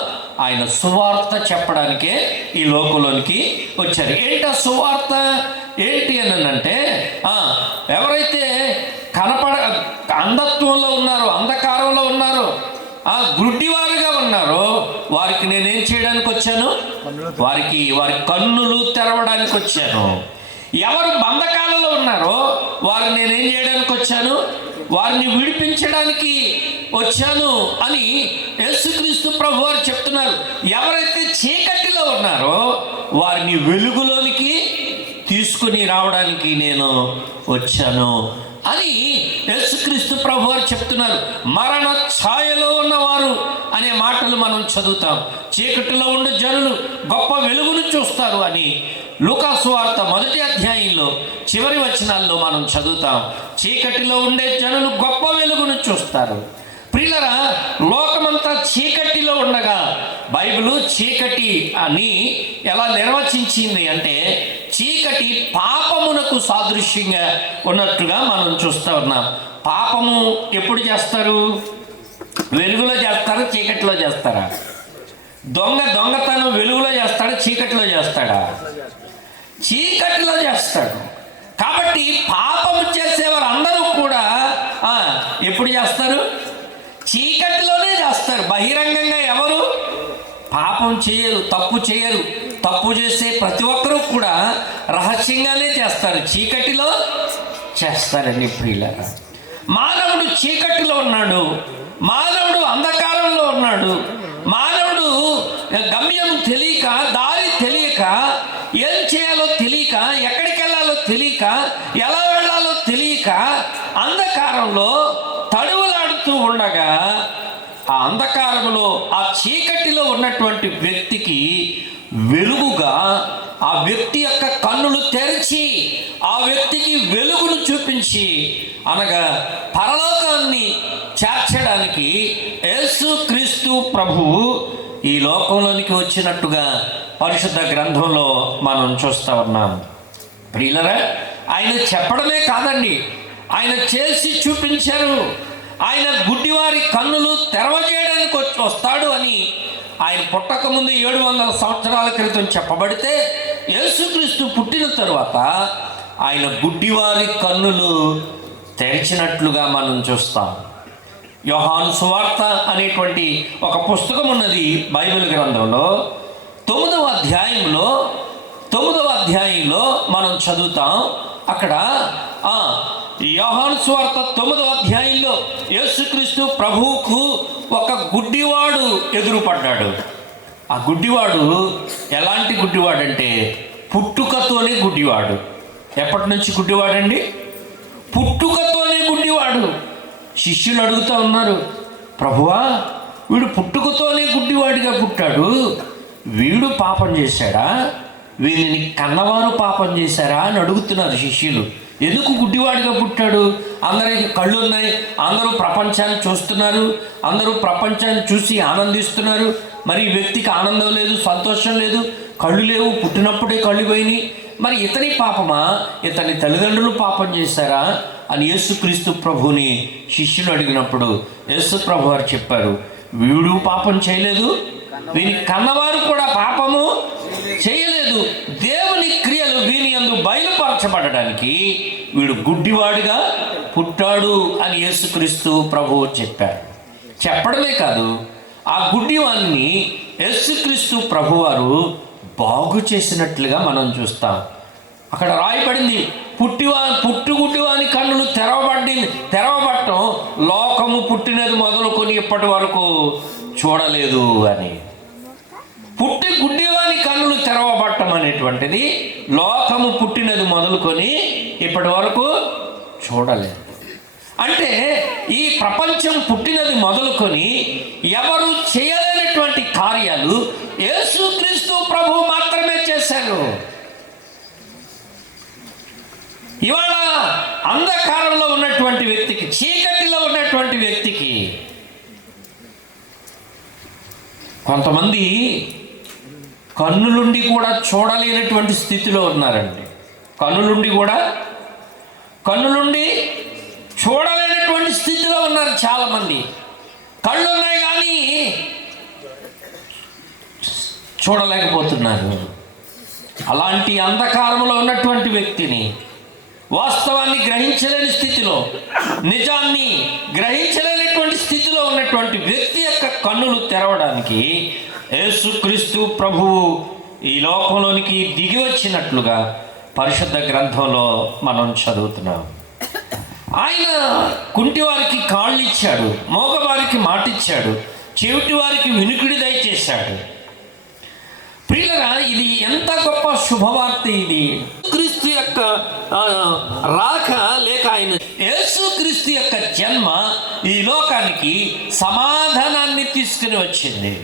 ఆయన సువార్త చెప్పడానికే ఈ లోకంలోనికి వచ్చారు. ఏంటి ఆ సువార్త ఏంటి అని అంటే, ఎవరైతే అంధత్వంలో ఉన్నారో, అంధకారంలో ఉన్నారో, గుడ్డివారుగా ఉన్నారో వారికి నేనేం చేయడానికి వచ్చాను? వారి కన్నులు తెరవడానికి వచ్చాను. ఎవరు బంధకాలలో ఉన్నారో వారిని నేనేం చేయడానికి వచ్చాను? వారిని విడిపించడానికి వచ్చాను అని యేసుక్రీస్తు ప్రభు వారు చెప్తున్నారు. ఎవరైతే చీకటిలో ఉన్నారో వారిని వెలుగులోనికి తీసుకుని రావడానికి నేను వచ్చాను అని యేసుక్రీస్తు ప్రభు వారు చెప్తున్నారు. మరణ ఛాయలో ఉన్నవారు అనే మాటలు మనం చదువుతాం. చీకటిలో ఉండే జనులు గొప్ప వెలుగును చూస్తారు అని లూకాసు వార్త 1వ అధ్యాయంలో చివరి వచనాల్లో మనం చదువుతాం. చీకటిలో ఉండే జనులు గొప్ప వెలుగును చూస్తారు. ప్రియులరా, లోకమంతా చీకటిలో ఉండగా బైబిలు చీకటి అని ఎలా నిర్వచించింది అంటే, చీకటి పాపమునకు సాదృశ్యంగా ఉన్నట్టుగా మనం చూస్తూ ఉన్నాం. పాపము ఎప్పుడు చేస్తారు? వెలుగులో చేస్తారా, చీకటిలో చేస్తారా? దొంగతనం వెలుగులో చేస్తాడా, చీకటిలో చేస్తాడా? చీకటిలో చేస్తాడు. కాబట్టి పాపము చేసేవారు అందరూ కూడా ఎప్పుడు చేస్తారు? చీకటిలోనే చేస్తారు. బహిరంగంగా ఎవరు పాపం చేయరు, తప్పు చేయరు. తప్పు చేసే ప్రతి ఒక్కరూ కూడా రహస్యంగానే చేస్తారు, చీకటిలో చేస్తారండి ప్రియులారా. మానవుడు చీకటిలో ఉన్నాడు, మానవుడు అంధకారంలో ఉన్నాడు, మానవుడు గమ్యం తెలియక, దారి తెలియక, ఏం చేయాలో తెలియక, ఎక్కడికి వెళ్ళాలో తెలియక, ఎలా వెళ్ళాలో తెలియక అంధకారంలో తడువులాడుతూ ఉండగా, ఆ అంధకారంలో, ఆ చీకటిలో ఉన్నటువంటి వ్యక్తికి వెలుగుగా ఆ వ్యక్తి యొక్క కన్నులు తెరిచి ఆ వ్యక్తికి వెలుగును చూపించి, అనగా పరలోకాన్ని చేర్చడానికి యేసుక్రీస్తు ప్రభువు ఈ లోకంలోనికి వచ్చినట్టుగా పరిశుద్ధ గ్రంథంలో మనం చూస్తూ ఉన్నాం. ప్రియులరా, ఆయన చెప్పడమే కాదండి, ఆయన చేసి చూపించారు. ఆయన గుడ్డివారి కన్నులు తెరవజేయడానికి వస్తాడు అని ఆయన పుట్టక ముందు 700 సంవత్సరాల క్రితం చెప్పబడితే, యేసుక్రీస్తు పుట్టిన తరువాత ఆయన గుడ్డివారి కన్నులు తెరిచినట్లుగా మనం చూస్తాం. యోహాను సువార్త అనేటువంటి ఒక పుస్తకం ఉన్నది బైబిల్ గ్రంథంలో. 9వ అధ్యాయంలో మనం చదువుతాం. అక్కడ యోహాను సువార్త 9వ అధ్యాయంలో యేసుక్రీస్తు ప్రభువుకు ఒక గుడ్డివాడు ఎదురుపడ్డాడు. ఆ గుడ్డివాడు ఎలాంటి గుడ్డివాడంటే పుట్టుకతోనే గుడ్డివాడు. ఎప్పటి నుంచి గుడ్డివాడండి? పుట్టుకతోనే గుడ్డివాడు. శిష్యులు అడుగుతూ ఉన్నారు, ప్రభువా, వీడు పుట్టుకతోనే గుడ్డివాడిగా పుట్టాడు, వీడు పాపం చేశాడా, వీరిని కన్నవారు పాపం చేశారా అని అడుగుతున్నారు శిష్యులు. ఎందుకు గుడ్డివాడిగా పుట్టాడు? అందరికి కళ్ళు ఉన్నాయి, అందరూ ప్రపంచాన్ని చూస్తున్నారు, అందరూ ప్రపంచాన్ని చూసి ఆనందిస్తున్నారు. మరి ఈ వ్యక్తికి ఆనందం లేదు, సంతోషం లేదు, కళ్ళు లేవు, పుట్టినప్పుడే కళ్ళు పోయినాయి. మరి ఇతని పాపమా, ఇతని తల్లిదండ్రులు పాపం చేశారా అని యేసుక్రీస్తు ప్రభుని శిష్యులు అడిగినప్పుడు యేసు ప్రభు వారు చెప్పారు, వీడు పాపం చేయలేదు, వీని కన్నవారు కూడా పాపము చేయలేదు. దేవుని క్రియలు వీని యందు బయలుపరచబడడానికి వీడు గుడ్డివాడిగా పుట్టాడు అని యేసుక్రీస్తు ప్రభువు చెప్పారు. చెప్పడమే కాదు, ఆ గుడ్డివాడిని యేసుక్రీస్తు ప్రభువారు బాగు చేసినట్లుగా మనం చూస్తాం. అక్కడ రాయబడింది, పుట్టుగుడ్డివాని కన్నులు తెరవబడటం లోకము పుట్టినది మొదలుకొని ఇప్పటి వరకు చూడలేదు అని. పుట్టి గుడ్డివాని కన్నులు తెరవబడటం అనేటువంటిది లోకము పుట్టినది మొదలుకొని ఇప్పటి వరకు చూడలేదు. అంటే ఈ ప్రపంచం పుట్టినది మొదలుకొని ఎవరు చేయలేనటువంటి కార్యాలు యేసుక్రీస్తు ప్రభువు మాత్రమే చేశారు. ఇవాళ అంధకారంలో ఉన్నటువంటి వ్యక్తికి, చీకటిలో ఉన్నటువంటి వ్యక్తికి, కొంతమంది కన్నులుండి కూడా చూడలేనటువంటి స్థితిలో ఉన్నారండి. కన్నులుండి చూడలేనటువంటి స్థితిలో ఉన్నారు చాలామంది. కళ్ళు ఉన్నాయి కానీ చూడలేకపోతున్నారు. అలాంటి అంధకారంలో ఉన్నటువంటి వ్యక్తిని, వాస్తవాన్ని గ్రహించలేని స్థితిలో, నిజాన్ని గ్రహించలేనటువంటి స్థితిలో ఉన్నటువంటి వ్యక్తి యొక్క కన్నులు తెరవడానికి యేసుక్రీస్తు ప్రభువు ఈ లోకంలోనికి దిగి వచ్చినట్లుగా పరిశుద్ధ గ్రంథంలో మనం చదువుతున్నాం. ఆయన కుంటివారికి కాళ్ళు ఇచ్చాడు, మోగవారికి మాటిచ్చాడు, చెవిటి వారికి వినికిడి దయచేశాడు. ప్రియులరా, ఇది ఎంత గొప్ప శుభవార్త! ఇది క్రీస్తు యొక్క రాక లేక ఆయన యేసుక్రీస్తు యొక్క జన్మ ఈ లోకానికి సమాధానాన్ని తీసుకుని వచ్చింది.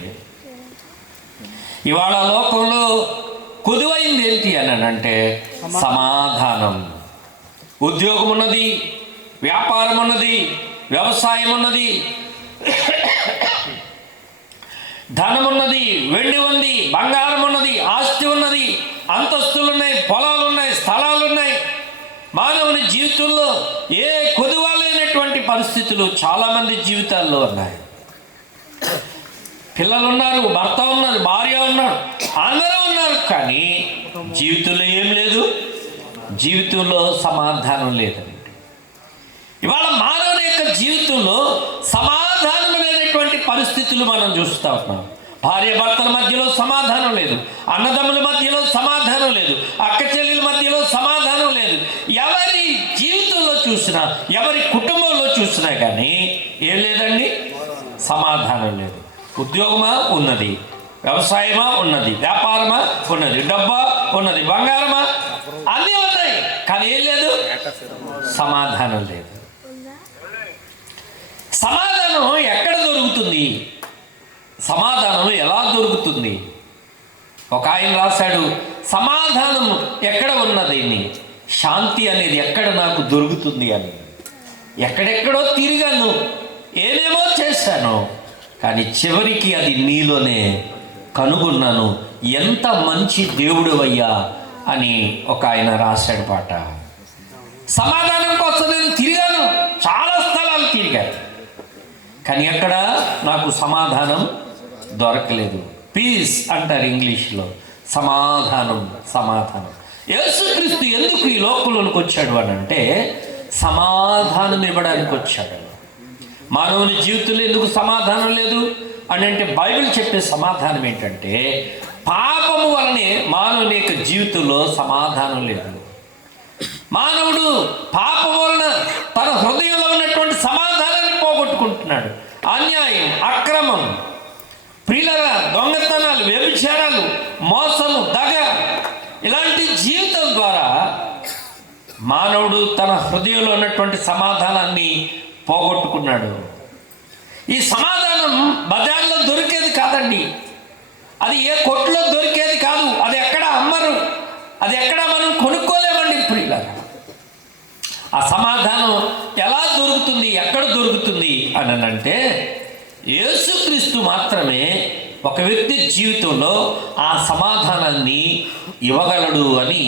ఇవాళ లోకంలో కొదువైంది ఏంటి అని అంటే సమాధానం. ఉద్యోగం ఉన్నది, వ్యాపారం ఉన్నది, వ్యవసాయం ఉన్నది, ధనం ఉన్నది, వెండి ఉంది, బంగారం ఉన్నది, ఆస్తి ఉన్నది, అంతస్తులు ఉన్నాయి, పొలాలు ఉన్నాయి, స్థలాలు ఉన్నాయి. మానవుని జీవితంలో ఏ కొదువలేనటువంటి పరిస్థితులు చాలామంది జీవితాల్లో ఉన్నాయి. పిల్లలు ఉన్నారు, భర్త ఉన్నారు, భార్య ఉన్నారు, అందరూ ఉన్నారు. కానీ జీవితంలో ఏం లేదు, జీవితంలో సమాధానం లేదండి. ఇవాళ మానవుని యొక్క జీవితంలో సమాధానం పరిస్థితులు మనం చూస్తూ ఉన్నాం. భార్య భర్తల మధ్యలో సమాధానం లేదు, అన్నదమ్ముల మధ్యలో సమాధానం లేదు, అక్క చెల్లెల మధ్యలో సమాధానం లేదు. ఎవరి జీవితంలో చూసినా, ఎవరి కుటుంబంలో చూసినా కానీ ఏం లేదండి, సమాధానం లేదు. ఉద్యోగమా ఉన్నది, వ్యవసాయమా ఉన్నది, వ్యాపారమా ఉన్నది, డబ్బా ఉన్నది, బంగారమా అన్నీ ఉన్నాయి, కానీ ఏం లేదు, సమాధానం లేదు. సమాధానం ఎక్కడ దొరుకుతుంది? సమాధానం ఎలా దొరుకుతుంది? ఒక ఆయన రాశాడు, సమాధానం ఎక్కడ ఉన్నది, శాంతి అనేది ఎక్కడ నాకు దొరుకుతుంది అని. ఎక్కడెక్కడో తిరిగాను, ఏమేమో చేశాను, కానీ చివరికి అది నీలోనే కనుగొన్నాను. ఎంత మంచి దేవుడు అయ్యా అని ఒక ఆయన రాశాడు పాట. సమాధానం కోసం నేను తిరిగాను, చాలా స్థలాలు తిరిగాను, కానీ ఎక్కడ నాకు సమాధానం దొరకలేదు. పీస్ అంటారు ఇంగ్లీష్లో, సమాధానం. యేసుక్రీస్తు ఎందుకు ఈ లోకంలోకి వచ్చాడు అని అంటే సమాధానం ఇవ్వడానికి వచ్చాడు. మానవుని జీవితంలో ఎందుకు సమాధానం లేదు అని అంటే బైబిల్ చెప్పే సమాధానం ఏంటంటే పాపము వలనే మానవుని యొక్క జీవితంలో సమాధానం లేదు. మానవుడు పాపం వలన తన హృదయంలో ఉన్నటువంటి సమాధానాన్ని పోగొట్టుకుంటున్నాడు. అన్యాయం, అక్రమం, ప్రియులర, దొంగతనాలు, వ్యభిచారాలు, మోసము, దగ, ఇలాంటి జీవితం ద్వారా మానవుడు తన హృదయంలో ఉన్నటువంటి సమాధానాన్ని పోగొట్టుకున్నాడు. ఈ సమాధానం బజార్లో దొరికేది కాదండి, అది ఏ కొట్లో దొరికేది కాదు, అది ఎక్కడ అమ్మరు, అది ఎక్కడ మనం కొనుక్కోలేమండి ప్రియులర. ఆ సమాధానం ఎలా దొరుకుతుంది, ఎక్కడ దొరుకుతుంది అని అంటే యేసుక్రీస్తు మాత్రమే ఒక వ్యక్తి జీవితంలో ఆ సమాధానాన్ని ఇవ్వగలడు అని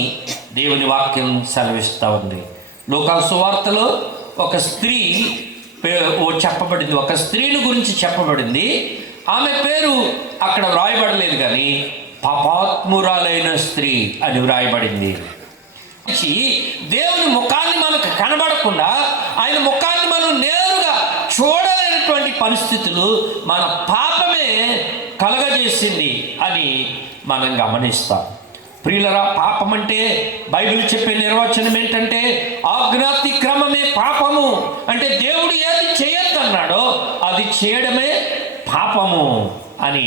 దేవుని వాక్యం సెలవిస్తూ ఉంది. లోకాసు సువార్తలో ఒక స్త్రీ చెప్పబడింది, ఒక స్త్రీని గురించి చెప్పబడింది. ఆమె పేరు అక్కడ వ్రాయబడలేదు, కానీ పాపాత్మురాలైన స్త్రీ అని వ్రాయబడింది. దేవుని ముఖాన్ని మనకు కనబడకుండా ఆయన ముఖాన్ని మనం నేరుగా చూడలేనటువంటి పరిస్థితులు మన పాపమే కలగజేసింది అని మనం గమనిస్తాం. ప్రియులరా, పాపం అంటే బైబిల్ చెప్పే నిర్వచనం ఏంటంటే ఆజ్ఞాతిక్రమమే పాపము. అంటే దేవుడు ఏది చేయొద్దన్నాడో అది చేయడమే పాపము అని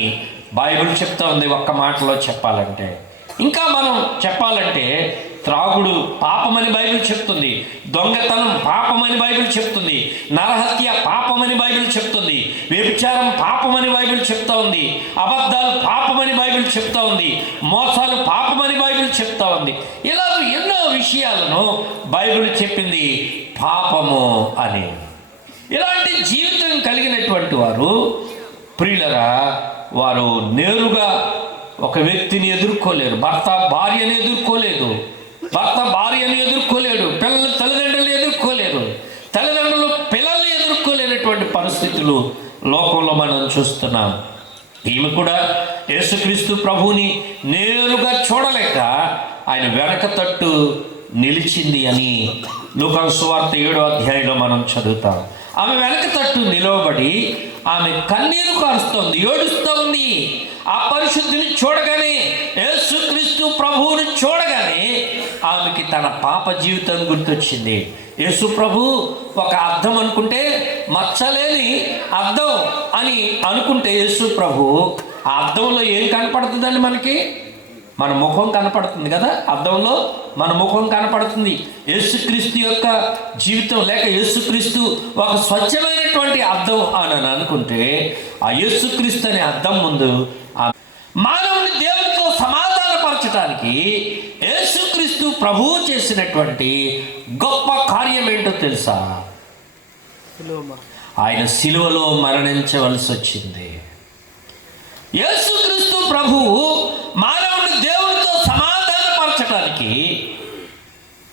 బైబిల్ చెప్తా ఉంది ఒక్క మాటలో చెప్పాలంటే. ఇంకా మనం చెప్పాలంటే త్రాగుడు పాపమని బైబిల్ చెప్తుంది, దొంగతనం పాపమని బైబిల్ చెప్తుంది, నరహత్య పాపమని బైబిల్ చెప్తుంది, వ్యభిచారం పాపమని బైబిల్ చెప్తా ఉంది, అబద్ధాలు పాపమని బైబిల్ చెప్తా ఉంది, మోసాలు పాపమని బైబిల్ చెప్తా ఉంది. ఇలా ఎన్నో విషయాలను బైబిల్ చెప్పింది పాపము అని. ఇలాంటి జీవితం కలిగినటువంటి వారు ప్రియులరా, వారు నేరుగా ఒక వ్యక్తిని ఎదుర్కోలేరు. భర్త భార్యను ఎదుర్కోలేదు, భర్త భార్యను ఎదుర్కోలేడు, పిల్లలు తల్లిదండ్రులు ఎదుర్కోలేరు, తల్లిదండ్రులు పిల్లల్ని ఎదుర్కోలేనటువంటి పరిస్థితులు లోకంలో మనం చూస్తున్నాం. ఈమె కూడా యేసుక్రీస్తు ప్రభువుని నేరుగా చూడలేక ఆయన వెనక తట్టు నిలిచింది అని లోకాసు సువార్త 7వ అధ్యాయంలో మనం చదువుతాం. ఆమె వెనక తట్టు నిలవబడి ఆమె కన్నీరు కారుస్తోంది, ఏడుస్తూ ఉంది. ఆ పరిశుద్ధిని చూడగానే, యేసుక్రీస్తు ప్రభువుని చూడగానే ఆమెకి తన పాప జీవితం గుర్తొచ్చింది. యేసు ప్రభు ఒక అద్దం అనుకుంటే, మచ్చలేని అద్దం అని అనుకుంటే యేసు ప్రభు ఆ అద్దంలో ఏం కనపడుతుందండి? మనకి మన ముఖం కనపడుతుంది కదా, అద్దంలో మన ముఖం కనపడుతుంది. యేసుక్రీస్తు యొక్క జీవితం లేక యేసుక్రీస్తు ఒక స్వచ్ఛమైనటువంటి అద్దం అని అనుకుంటే, ఆ యేసుక్రీస్తు అనే అద్దం ముందు మానవుని దేవునితో సమాధానపరచడానికి యేసుక్రీస్తు ప్రభువు చేసినటువంటి గొప్ప కార్యం ఏంటో తెలుసా? ఆయన సిలువలో మరణించవలసి వచ్చింది. యేసుక్రీస్తు ప్రభువు మానవుని దేవునితో సమాధానపరచడానికి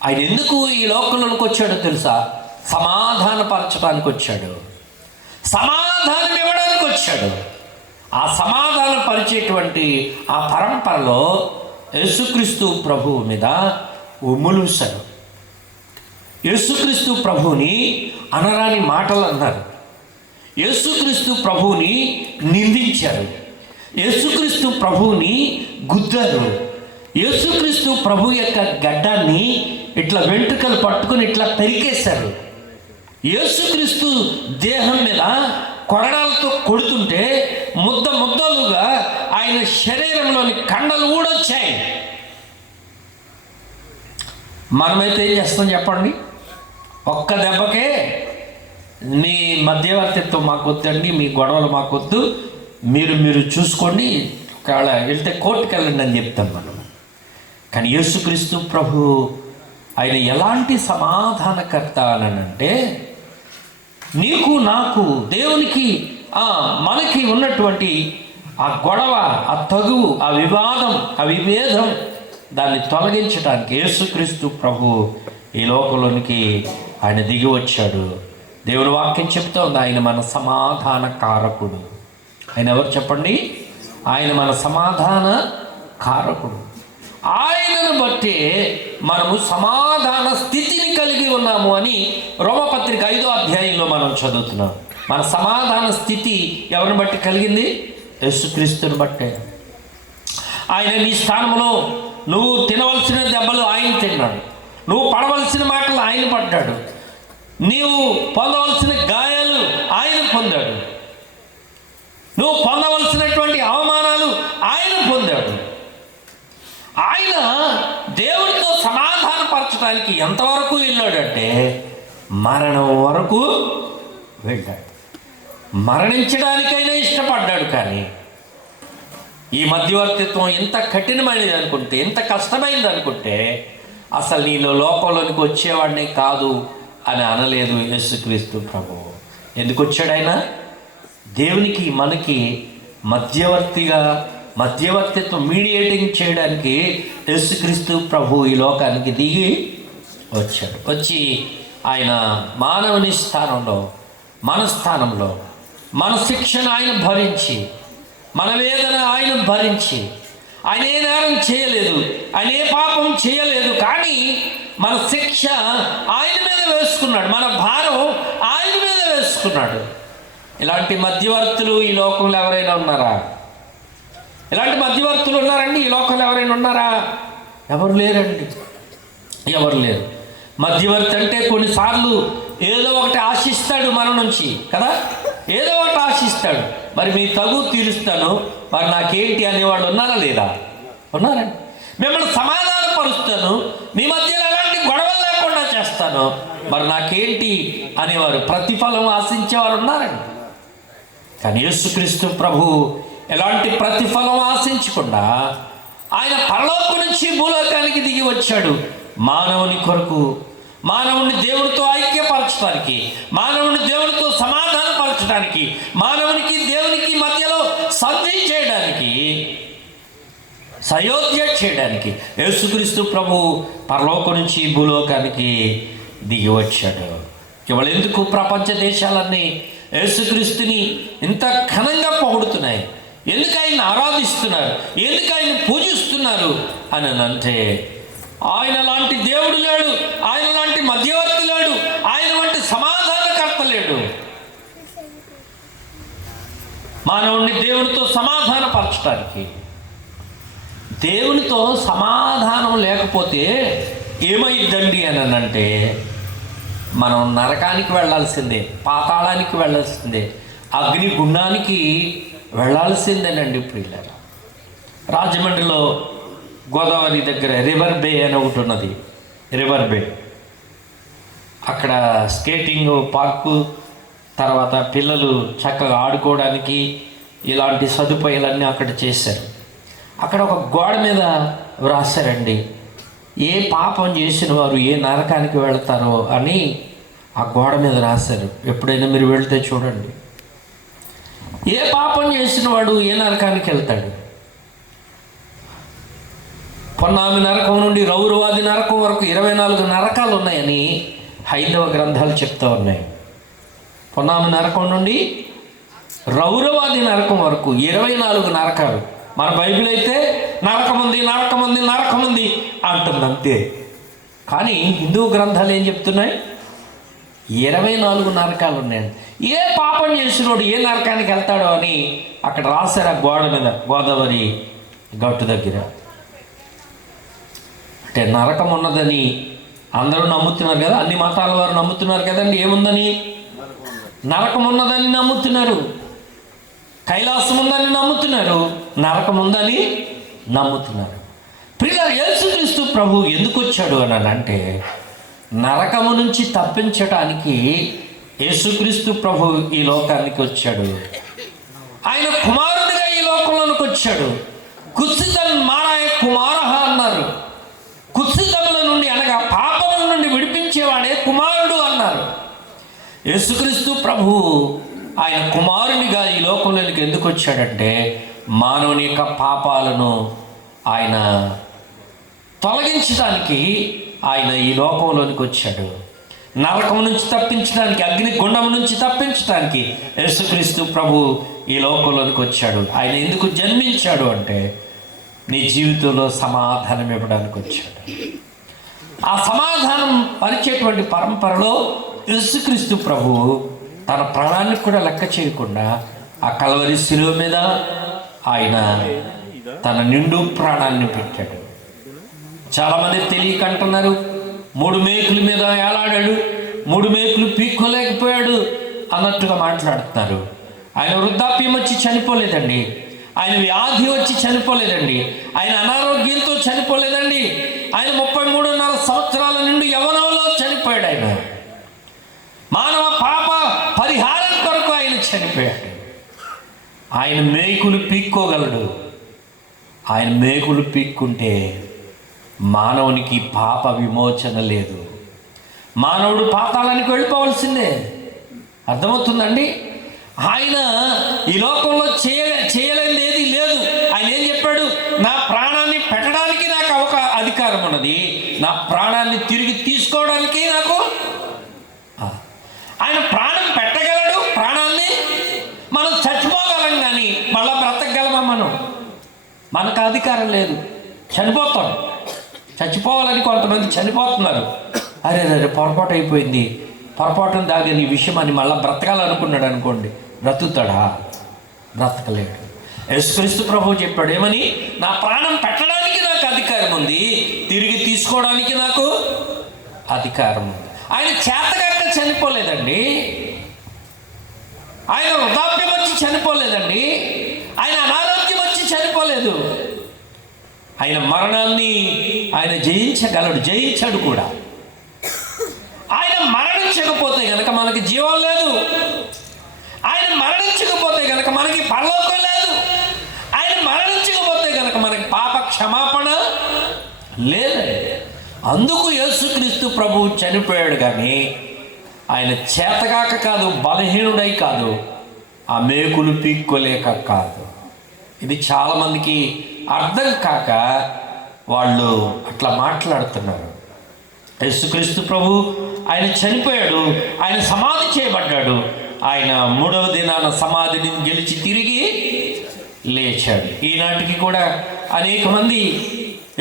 ఆయన ఎందుకు ఈ లోకంలోకి వచ్చాడో తెలుసా? సమాధానపరచడానికి వచ్చాడు, సమాధానం ఇవ్వడానికి వచ్చాడు. ఆ సమాధానం పరిచేటువంటి ఆ పరంపరలో యేసుక్రీస్తు ప్రభువు మీద ఉమ్ములూశారు. యేసుక్రీస్తు ప్రభువుని అనరాని మాటలు అన్నారు. యేసుక్రీస్తు ప్రభువుని నిందించారు, యేసుక్రీస్తు ప్రభువుని గుద్దారు, యేసుక్రీస్తు ప్రభు యొక్క గడ్డాన్ని ఇట్లా వెంట్రుకలు పట్టుకుని ఇట్లా పెరికేశారు. యేసుక్రీస్తు దేహం మీద కొరడాలతో కొడుతుంటే ముద్దలుగా ఆయన శరీరంలోని కండలు కూడా వచ్చాయి. మనమైతే ఏం చేస్తాం చెప్పండి? ఒక్క దెబ్బకే మీ మధ్యవర్తిత్వం మాకొద్దండి, మీ గొడవలు మాకొద్దు, మీరు చూసుకోండి, ఒకవేళ వెళ్తే కోర్టుకు వెళ్ళండి అని చెప్తాం మనం. కానీ యేసుక్రీస్తు ప్రభు ఆయన ఎలాంటి సమాధానకర్త అనంటే, నీకు నాకు దేవునికి మనకి ఉన్నటువంటి ఆ గొడవ, ఆ తగువు, ఆ వివాదం, ఆ విభేదం, దాన్ని తొలగించడానికి యేసుక్రీస్తు ప్రభు ఈ లోకంలోనికి ఆయన దిగి వచ్చాడు. దేవుని వాక్యం చెప్తోంది ఆయన మన సమాధాన కారకుడు. ఆయన ఎవరు చెప్పండి? ఆయన మన సమాధాన కారకుడు. ఆయనను బట్టే మనము సమాధాన స్థితిని కలిగి ఉన్నాము అని రోమపత్రిక 5వ అధ్యాయంలో మనం చదువుతున్నాం. మన సమాధాన స్థితి ఎవరిని బట్టి కలిగింది? యేసుక్రీస్తుని బట్టే. ఆయన నీ స్థానంలో నువ్వు తినవలసిన దెబ్బలు ఆయన తిన్నాడు, నువ్వు పడవలసిన మాటలు ఆయన పడ్డాడు, నీవు పొందవలసిన గాయాలు ఆయన పొందాడు, నువ్వు పొందవలసినటువంటి అవమానాలు ఆయన పొందాడు. ఆయన దేవుడితో సమాధానపరచడానికి ఎంతవరకు వెళ్ళాడంటే మరణం వరకు వెళ్ళాడు. మరణించడానికైనా ఇష్టపడ్డాడు. కానీ ఈ మధ్యవర్తిత్వం ఎంత కఠినమైనది అనుకుంటే, ఎంత కష్టమైనది అనుకుంటే అసలు నీలో లోకంలోనికి వచ్చేవాడినే కాదు అని అనలేదు యేసుక్రీస్తు ప్రభు. ఎందుకు వచ్చాడు ఆయన? దేవునికి మనకి మధ్యవర్తిత్వం మీడియేటింగ్ చేయడానికి యేసుక్రీస్తు ప్రభు ఈ లోకానికి దిగి వచ్చాడు. వచ్చి ఆయన మానవుని స్థానంలో, మన స్థానంలో మన శిక్షను ఆయన భరించి, మన వేదన ఆయన భరించి, ఆయన ఏ నేరం చేయలేదు, ఆయన ఏ పాపం చేయలేదు, కానీ మన శిక్ష ఆయన మీద వేసుకున్నాడు, మన భారం ఆయన మీద వేసుకున్నాడు. ఇలాంటి మధ్యవర్తులు ఈ లోకంలో ఎవరైనా ఉన్నారా? ఇలాంటి మధ్యవర్తులు ఉన్నారండి ఈ లోకంలో ఎవరైనా ఉన్నారా? ఎవరు లేరండి, ఎవరు లేరు. మధ్యవర్తి అంటే కొన్నిసార్లు ఏదో ఒకటి ఆశిస్తాడు మన నుంచి కదా, ఏదో ఒకటి ఆశిస్తాడు. మరి మీ తగు తీరుస్తాను, మరి నాకేంటి అనేవాళ్ళు ఉన్నారా లేదా? ఉన్నారండి. మిమ్మల్ని సమాధానపరుస్తాను, మీ మధ్యలో ఎలాంటి గొడవలు లేకుండా చేస్తాను, మరి నాకేంటి అనేవారు, ప్రతిఫలం ఆశించేవారు ఉన్నారండి. కానీ యేసుక్రీస్తు ప్రభు ఎలాంటి ప్రతిఫలం ఆశించకుండా ఆయన పరలోకం నుంచి భూలోకానికి దిగి వచ్చాడు. మానవుని కొరకు, మానవుని దేవుడితో ఐక్యపరచడానికి, మానవుని దేవుడితో సమాధానపరచడానికి, మానవునికి దేవునికి మధ్యలో సంధి చేయడానికి, సయోధ్య చేయడానికి యేసుక్రీస్తు ప్రభు పరలోకం నుంచి భూలోకానికి దిగి వచ్చాడు. ఇవాళ ఎందుకు ప్రపంచ దేశాలన్నీ యేసుక్రీస్తుని ఇంత ఘనంగా పొగుడుతున్నాయి? ఎందుకు ఆయన్ని ఆరాధిస్తున్నారు, ఎందుకు ఆయన్ని పూజిస్తున్నారు అని అంటే, ఆయన లాంటి దేవుడు లేడు, ఆయన లాంటి మధ్యవర్తి లేడు, ఆయన వంటి సమాధానకర్త లేడు. మానవుణ్ణి దేవునితో సమాధానపరచడానికి, దేవునితో సమాధానం లేకపోతే ఏమైద్దండి అని అంటే మనం నరకానికి వెళ్ళాల్సిందే, పాతాళానికి వెళ్ళాల్సిందే, అగ్నిగుండానికి వెళ్ళాల్సిందేనండి. ప్రియులారా, రాజమండ్రిలో గోదావరి దగ్గర రివర్ బే అని ఒకటి ఉన్నది. రివర్ బే అక్కడ స్కేటింగ్ పార్కు, తర్వాత పిల్లలు చక్కగా ఆడుకోవడానికి ఇలాంటి సదుపాయాలన్నీ అక్కడ చేశారు. అక్కడ ఒక గోడ మీద వ్రాసారండి, ఏ పాపం చేసిన వారు ఏ నరకానికి వెళతారో అని ఆ గోడ మీద రాశారు. ఎప్పుడైనా మీరు వెళితే చూడండి, ఏ పాపం చేసిన వాడు ఏ నరకానికి వెళ్తాడు. పొన్నామి నరకం నుండి రౌరవాది నరకం వరకు 24 నరకాలు ఉన్నాయని హైందవ గ్రంథాలు చెప్తూ ఉన్నాయి. పొన్నామి నరకం నుండి రౌరవాది నరకం వరకు 24 నరకాలు. మన బైబిల్ అయితే నరకముంది నరకముంది నరకముంది అంటుంది అంతే. కానీ హిందూ గ్రంథాలు ఏం చెప్తున్నాయి? 24 నరకాలు ఉన్నాయండి. ఏ పాపం చేసినోడు ఏ నరకానికి వెళ్తాడో అని అక్కడ రాశారు ఆ గోడ మీద, గోదావరి గట్టు దగ్గర. అంటే నరకం ఉన్నదని అందరూ నమ్ముతున్నారు కదా, అన్ని మతాల వారు నమ్ముతున్నారు కదండి. ఏముందని? నరకం ఉన్నదని నమ్ముతున్నారు. కైలాసం ఉందని నమ్ముతున్నారు, నరకం ఉందని నమ్ముతున్నారు. ప్రియులారా, యేసుక్రీస్తు ప్రభు ఎందుకు వచ్చాడు అని అంటే, నరకము నుంచి తప్పించడానికి యేసుక్రీస్తు ప్రభు ఈ లోకానికి వచ్చాడు. ఆయన కుమారుడిగా ఈ లోకంలోనికి వచ్చాడు. కుత్సితన్ మారాయ కుమారహ అన్నారు. కుత్సితముల నుండి అనగా పాపముల నుండి విడిపించేవాడే కుమారుడు అన్నారు. యేసుక్రీస్తు ప్రభు ఆయన కుమారునిగా ఈ లోకంలోనికి ఎందుకు వచ్చాడంటే, మానవుని యొక్క పాపాలను ఆయన తొలగించడానికి ఆయన ఈ లోకంలోనికి వచ్చాడు. నరకం నుంచి తప్పించడానికి, అగ్ని గుండం నుంచి తప్పించడానికి యేసుక్రీస్తు ప్రభు ఈ లోకంలోనికి వచ్చాడు. ఆయన ఎందుకు జన్మించాడు అంటే, నీ జీవితంలో సమాధానం ఇవ్వడానికి వచ్చాడు. ఆ సమాధానం పరిచేటువంటి పరంపరలో యేసుక్రీస్తు ప్రభు తన ప్రాణాన్ని కూడా లెక్క చేయకుండా ఆ కల్వరి శిలువ మీద ఆయన తన నిండు ప్రాణాన్ని పెట్టాడు. చాలామంది తెలియకంటున్నారు, 3 మేకుల మీద ఏలాడాడు, 3 మేకులు పీక్కోలేకపోయాడు అన్నట్టుగా మాట్లాడుతున్నారు. ఆయన వృద్ధాప్యం వచ్చి చనిపోలేదండి, ఆయన వ్యాధి వచ్చి చనిపోలేదండి, ఆయన అనారోగ్యంతో చనిపోలేదండి. ఆయన 33.5 సంవత్సరాల నుండి యవ్వనంలో చనిపోయాడు. ఆయన మానవ పాప పరిహారం కొరకు ఆయన చనిపోయాడు. ఆయన మేకులు పీక్కోగలడు. ఆయన మేకులు పీక్కుంటే మానవునికి పాప విమోచన లేదు. మానవుడు పాతాళానికి వెళ్ళిపోవలసిందే. అర్థమవుతుందండి? ఆయన ఈ లోకంలో చేయలేనిది ఏది లేదు. ఆయన ఏం చెప్పాడు? నా ప్రాణాన్ని పెట్టడానికి నాకు అధికారం ఉన్నది, నా ప్రాణాన్ని తిరిగి తీసుకోవడానికి నాకు. ఆయన ప్రాణం పెట్టగలడు, ప్రాణాన్ని మనం చచ్చిపోగలం, కానీ మళ్ళా బ్రతకగలమా? మనకు అధికారం లేదు. చనిపోతాం. చచ్చిపోవాలని కొంతమంది చనిపోతున్నారు. అరే పొరపాటు అయిపోయింది, పొరపాటును దాగని ఈ విషయం అని మళ్ళీ బ్రతకాలనుకున్నాడు అనుకోండి, బ్రతుకుతాడా? బ్రతకలేడు. యేసుక్రీస్తు ప్రభు చెప్పాడు ఏమని? నా ప్రాణం పెట్టడానికి నాకు అధికారం ఉంది, తిరిగి తీసుకోవడానికి నాకు అధికారం ఉంది. ఆయన చేతగాక చనిపోలేదండి, ఆయన వృద్ధాప్యం వచ్చి చనిపోలేదండి, ఆయన అనారోగ్యం వచ్చి చనిపోలేదు. ఆయన మరణాన్ని ఆయన జయించగలడు, జయించాడు కూడా. ఆయన మరణించకపోతే గనక మనకి జీవం లేదు. ఆయన మరణించకపోతే గనక మనకి పరలోకం లేదు. ఆయన మరణించకపోతే గనక మనకి పాప క్షమాపణ లేదు. అందుకు యేసుక్రీస్తు ప్రభువు చనిపోయాడు. కానీ ఆయన చేతగాక కాదు, బలహీనుడై కాదు, ఆ మేకులు పీక్కోలేక కాదు. ఇది చాలామందికి అర్థం కాక వాళ్ళు అట్లా మాట్లాడుతున్నారు. యేసుక్రీస్తు ప్రభు ఆయన చనిపోయాడు, ఆయన సమాధి చేయబడ్డాడు, ఆయన 3వ దినాన సమాధిని గెలిచి తిరిగి లేచాడు. ఈనాటికి కూడా అనేక మంది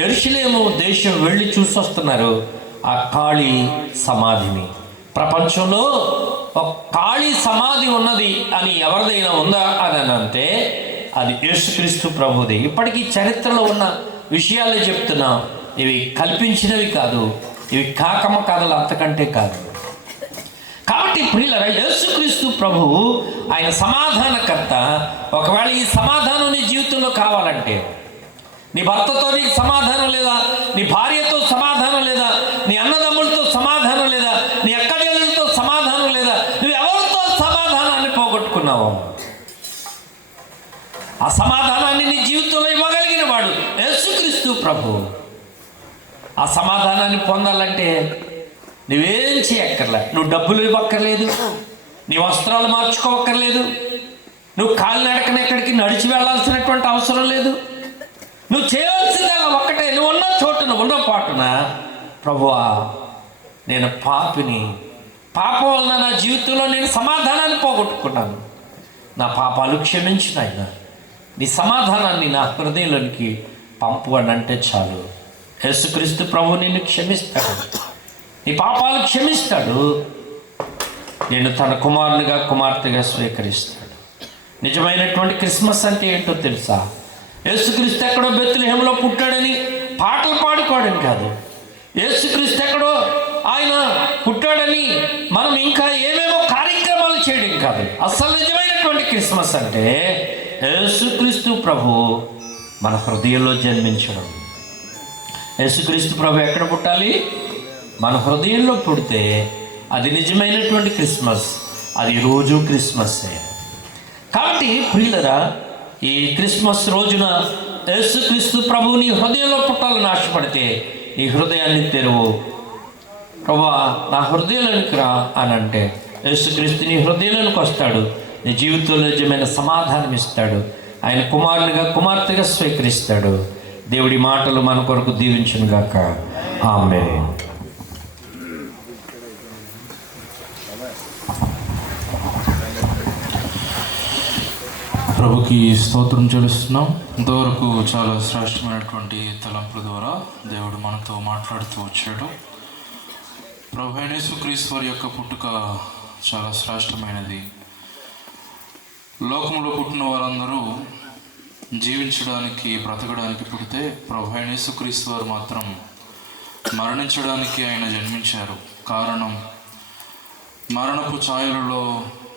యెరూషలేము దేశం వెళ్ళి చూసొస్తున్నారు ఆ ఖాళీ సమాధిని. ప్రపంచంలో ఒక ఖాళీ సమాధి ఉన్నది అని ఎవరిదైనా ఉందా అని అంటే అది యేసుక్రీస్తు ప్రభుది. ఇప్పటికీ చరిత్రలో ఉన్న విషయాలే చెప్తున్నాం. ఇవి కల్పించినవి కాదు, ఇవి కాకమ్మ కథలు అంతకంటే కాదు. కాబట్టి ప్రియులారా, యేసుక్రీస్తు ప్రభువు ఆయన సమాధానకర్త. ఒకవేళ ఈ సమాధానం నీ జీవితంలో కావాలంటే, నీ భర్తతో నీకు సమాధానం లేదా, నీ భార్యతో సమాధానం లేదా, నీ అన్నదమ్ములతో సమాధానం లేదా, నీ అక్కచెల్లెలతో సమాధానం లేదా, నువ్వు ఎవరితో సమాధానాన్ని పోగొట్టుకున్నావు, ఆ సమాధానాన్ని నీ జీవితంలో ఇవ్వగలిగిన వాడు యేసుక్రీస్తు ప్రభు. ఆ సమాధానాన్ని పొందాలంటే నువ్వేం చేయక్కర్లే. నువ్వు డబ్బులు ఇవ్వక్కర్లేదు, నీ వస్త్రాలు మార్చుకోవక్కర్లేదు, నువ్వు కాలినడకన ఎక్కడికి నడిచి వెళ్ళాల్సినటువంటి అవసరం లేదు. నువ్వు చేయవలసిందల్లా ఒక్కటే, నువ్వు ఉన్న చోటున ఉన్న పాటున, ప్రభువా నేను పాపిని, పాపం వలన నా జీవితంలో నేను సమాధానాన్ని పోగొట్టుకున్నాను, నా పాపాలు క్షమించిన ఆయన నీ సమాధానాన్ని నా హృదయంలోనికి పంపు అని అంటే చాలు. యేసుక్రీస్తు ప్రభు నిన్ను క్షమిస్తాడు, నీ పాపాలు క్షమిస్తాడు, నేను తన కుమారునిగా కుమార్తెగా స్వీకరిస్తాడు. నిజమైనటువంటి క్రిస్మస్ అంటే ఏంటో తెలుసా? యేసుక్రీస్తు ఎక్కడో బెత్లెహేములో పుట్టాడని పాటలు పాడుకోవడం కాదు. యేసుక్రీస్తు ఎక్కడో ఆయన పుట్టాడని మనం ఇంకా ఏమేమో కార్యక్రమాలు చేయడం కాదు. అసలు నిజమైనటువంటి క్రిస్మస్ అంటే యేసుక్రీస్తు ప్రభు మన హృదయంలో జన్మించడం. యేసుక్రీస్తు ప్రభు ఎక్కడ పుట్టాలి? మన హృదయంలో పుడితే అది నిజమైనటువంటి క్రిస్మస్. అది రోజు క్రిస్మస్సే. కాబట్టి ప్రియులరా, ఈ క్రిస్మస్ రోజున యేసుక్రీస్తు ప్రభువు నీ హృదయంలో పుట్టాలని ఆశపడితే నీ హృదయాన్ని తెరువు. ప్రభువా, నా హృదయంలోనికి రా అని అంటే యేసుక్రీస్తు నీ హృదయంలోనికి వస్తాడు. నీ జీవితంలో నిజమైన సమాధానం ఇస్తాడు. ఆయన కుమారునిగా కుమార్తెగా స్వీకరిస్తాడు. దేవుడి మాటలు మన కొరకు దీవించును గాక. ఆమేన్. ప్రభుకి స్తోత్రం చెల్లిస్తున్నాం. ఇంతవరకు చాలా శ్రేష్టమైనటువంటి తలంపుల ద్వారా దేవుడు మనతో మాట్లాడుతూ వచ్చాడు. ప్రభు అయిన యేసుక్రీస్తు వారి యొక్క పుట్టుక చాలా శ్రేష్టమైనది. లోకంలో పుట్టిన వారందరూ జీవించడానికి, బ్రతకడానికి పుడితే ప్రభు అయిన యేసుక్రీస్తు వారు మాత్రం మరణించడానికి ఆయన జన్మించారు. కారణం, మరణపు ఛాయలలో